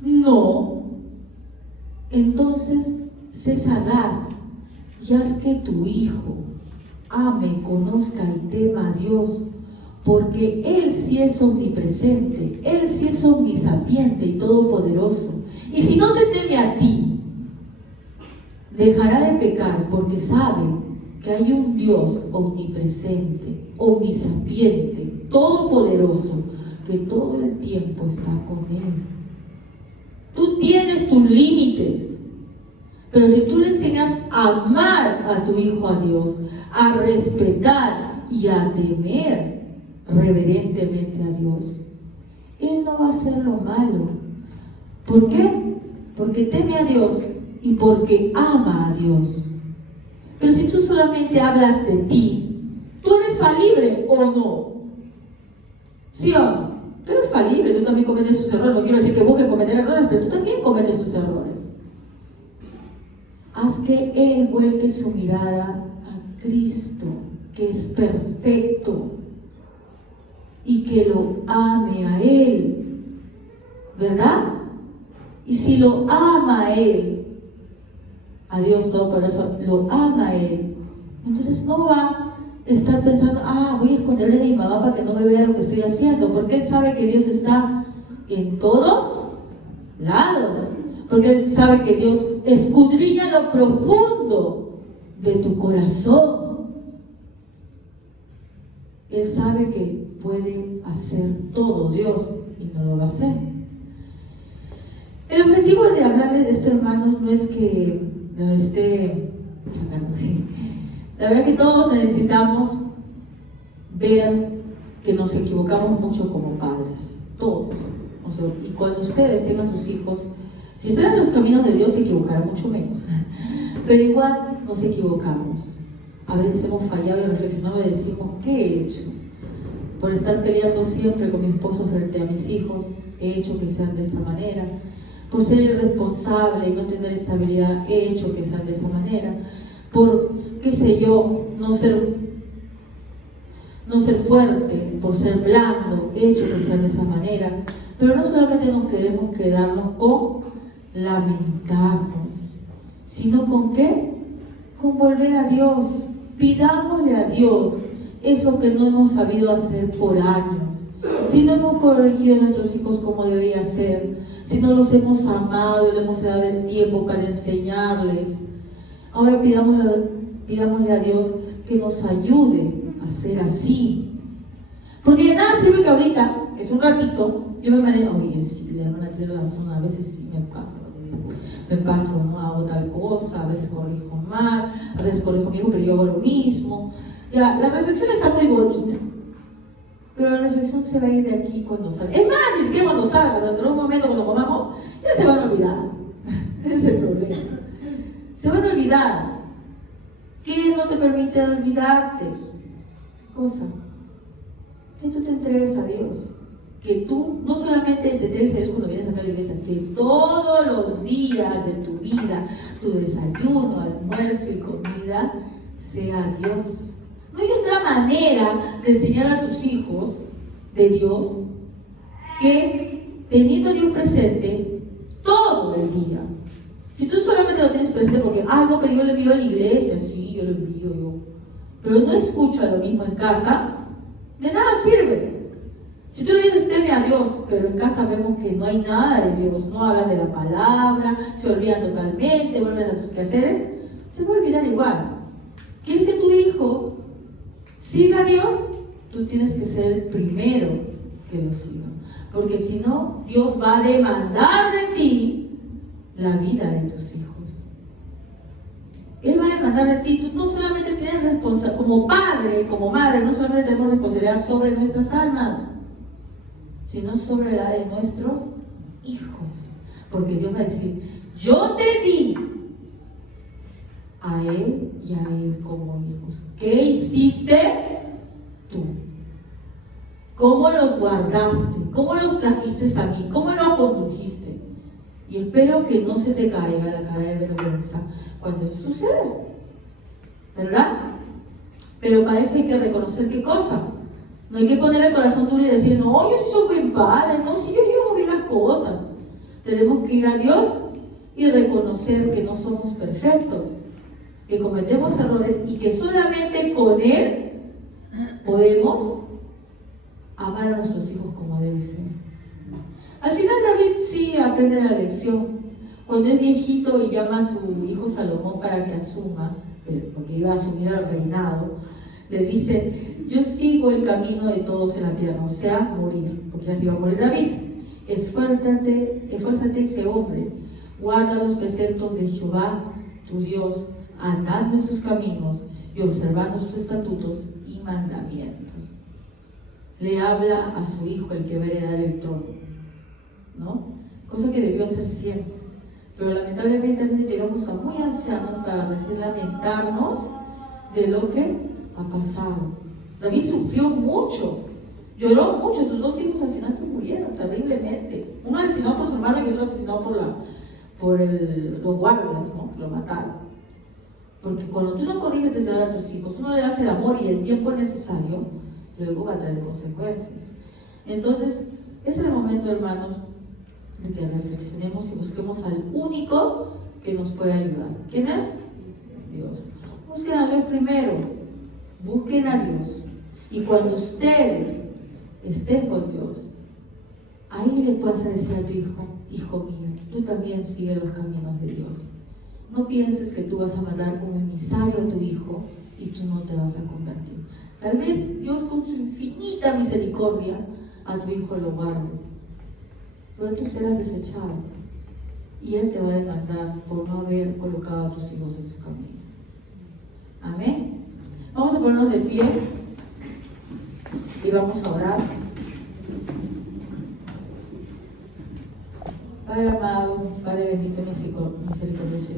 No. Entonces, sé sagaz y haz que tu hijo ame, conozca y tema a Dios, porque Él sí es omnipresente, Él sí es omnisapiente y todopoderoso. Y si no te teme a ti, dejará de pecar porque sabe que hay un Dios omnipresente, omnisapiente, todopoderoso, que todo el tiempo está con Él. Tú tienes tus límites, pero si tú le enseñas a amar a tu hijo a Dios, a respetar y a temer reverentemente a Dios, Él no va a hacer lo malo. ¿Por qué? Porque teme a Dios y porque ama a Dios. Pero si tú solamente hablas de ti, ¿tú eres falible o no? ¿Sí o no? Tú eres falible, tú también cometes sus errores. No quiero decir que busques cometer errores, pero tú también cometes sus errores. Haz que Él vuelque su mirada a Cristo, que es perfecto, y que lo ame a Él, ¿verdad? Y si lo ama a Él, a Dios Todopoderoso, lo ama a Él, entonces no va a estar pensando, voy a esconderle a mi mamá para que no me vea lo que estoy haciendo, porque Él sabe que Dios está en todos lados, porque Él sabe que Dios escudriña lo profundo de tu corazón. Él sabe que puede hacer todo Dios y no lo va a hacer. El objetivo de hablarles de esto, hermanos, no es que lo esté chacando. La verdad que todos necesitamos ver que nos equivocamos mucho como padres, todos. O sea, y cuando ustedes tengan sus hijos, si están en los caminos de Dios, se equivocarán mucho menos. Pero igual nos equivocamos. A veces hemos fallado y reflexionamos y decimos, ¿qué he hecho? Por estar peleando siempre con mi esposo frente a mis hijos, he hecho que sean de esta manera. Por ser irresponsable y no tener estabilidad, he hecho que sean de esa manera. Por, qué sé yo, no ser fuerte, por ser blando, he hecho que sean de esa manera. Pero no solamente nos debemos quedarnos con lamentarnos, sino con ¿qué? Con volver a Dios. Pidámosle a Dios eso que no hemos sabido hacer por años. Si no hemos corregido a nuestros hijos como debía ser, si no los hemos amado y le hemos dado el tiempo para enseñarles, ahora pidámosle a Dios que nos ayude a ser así. Porque de nada sirve que ahorita, que es un ratito, yo me manejo, oye, sí, la hermana tiene razón, a veces sí me paso, ¿no? Hago tal cosa, a veces corrijo mal, a veces corrijo mi hijo, pero yo hago lo mismo. Ya, la reflexión está muy bonita, pero la reflexión se va a ir de aquí cuando salga. Es más, ni siquiera cuando salga, dentro de un momento cuando comamos, ya se van a olvidar. Ese es el problema. Se van a olvidar. ¿Qué no te permite olvidarte? ¿Qué cosa? Que tú te entregues a Dios. Que tú no solamente te entregues a Dios cuando vienes acá a la iglesia, que todos los días de tu vida, tu desayuno, almuerzo y comida sea Dios. No hay otra manera de enseñar a tus hijos de Dios que teniendo a Dios presente todo el día. Si tú solamente lo tienes presente porque, no, pero yo lo envío a la iglesia, sí, yo lo envío yo, pero no escucha lo mismo en casa, de nada sirve. Si tú le dices teme a Dios, pero en casa vemos que no hay nada de Dios, no hablan de la palabra, se olvidan totalmente, vuelven a sus quehaceres, se va a olvidar igual. ¿Quieres que tu hijo siga a Dios? Tú tienes que ser el primero que lo siga, porque si no, Dios va a demandar de ti la vida de tus hijos. Él va a demandar de ti. Tú no solamente tienes responsabilidad, como padre, como madre, no solamente tenemos responsabilidad sobre nuestras almas, sino sobre la de nuestros hijos. Porque Dios va a decir, yo te di a él y a él como hijos. ¿Qué hiciste tú? ¿Cómo los guardaste? ¿Cómo los trajiste a mí? ¿Cómo los condujiste? Y espero que no se te caiga la cara de vergüenza cuando eso suceda, ¿verdad? Pero para eso hay que reconocer qué cosa. No hay que poner el corazón duro y decir, no, yo sí soy buen padre, no, si yo llevo bien las cosas. Tenemos que ir a Dios y reconocer que no somos perfectos, que cometemos errores y que solamente con Él podemos amar a nuestros hijos como debe ser. Al final David sí aprende la lección. Cuando es viejito y llama a su hijo Salomón para que asuma, porque iba a asumir el reinado, le dice, yo sigo el camino de todos en la tierra, o sea, morir, porque ya se iba a morir David. Esfuérzate y sé hombre, guarda los preceptos de Jehová, tu Dios, andando en sus caminos y observando sus estatutos y mandamientos. Le habla a su hijo, el que va a heredar el trono, ¿no? Cosa que debió hacer siempre. Pero lamentablemente a veces llegamos a muy ancianos para recién lamentarnos de lo que ha pasado. David sufrió mucho, lloró mucho, sus dos hijos al final se murieron terriblemente. Uno asesinado por su hermano y otro asesinado por los guardias, ¿no? Que lo mataron. Porque cuando tú no corriges desde ahora a tus hijos, tú no le das el amor y el tiempo necesario, luego va a traer consecuencias. Entonces, es el momento, hermanos, de que reflexionemos y busquemos al único que nos puede ayudar. ¿Quién es? Dios. Busquen a Dios primero. Busquen a Dios. Y cuando ustedes estén con Dios, ahí le puedas decir a tu hijo, hijo mío, tú también sigue los caminos de Dios. No pienses que tú vas a mandar como emisario a tu hijo y tú no te vas a convertir. Tal vez Dios con su infinita misericordia a tu hijo lo guarde, pero tú serás desechado y Él te va a demandar por no haber colocado a tus hijos en su camino. Amén. Vamos a ponernos de pie y vamos a orar. Padre amado, Padre bendito, misericordioso.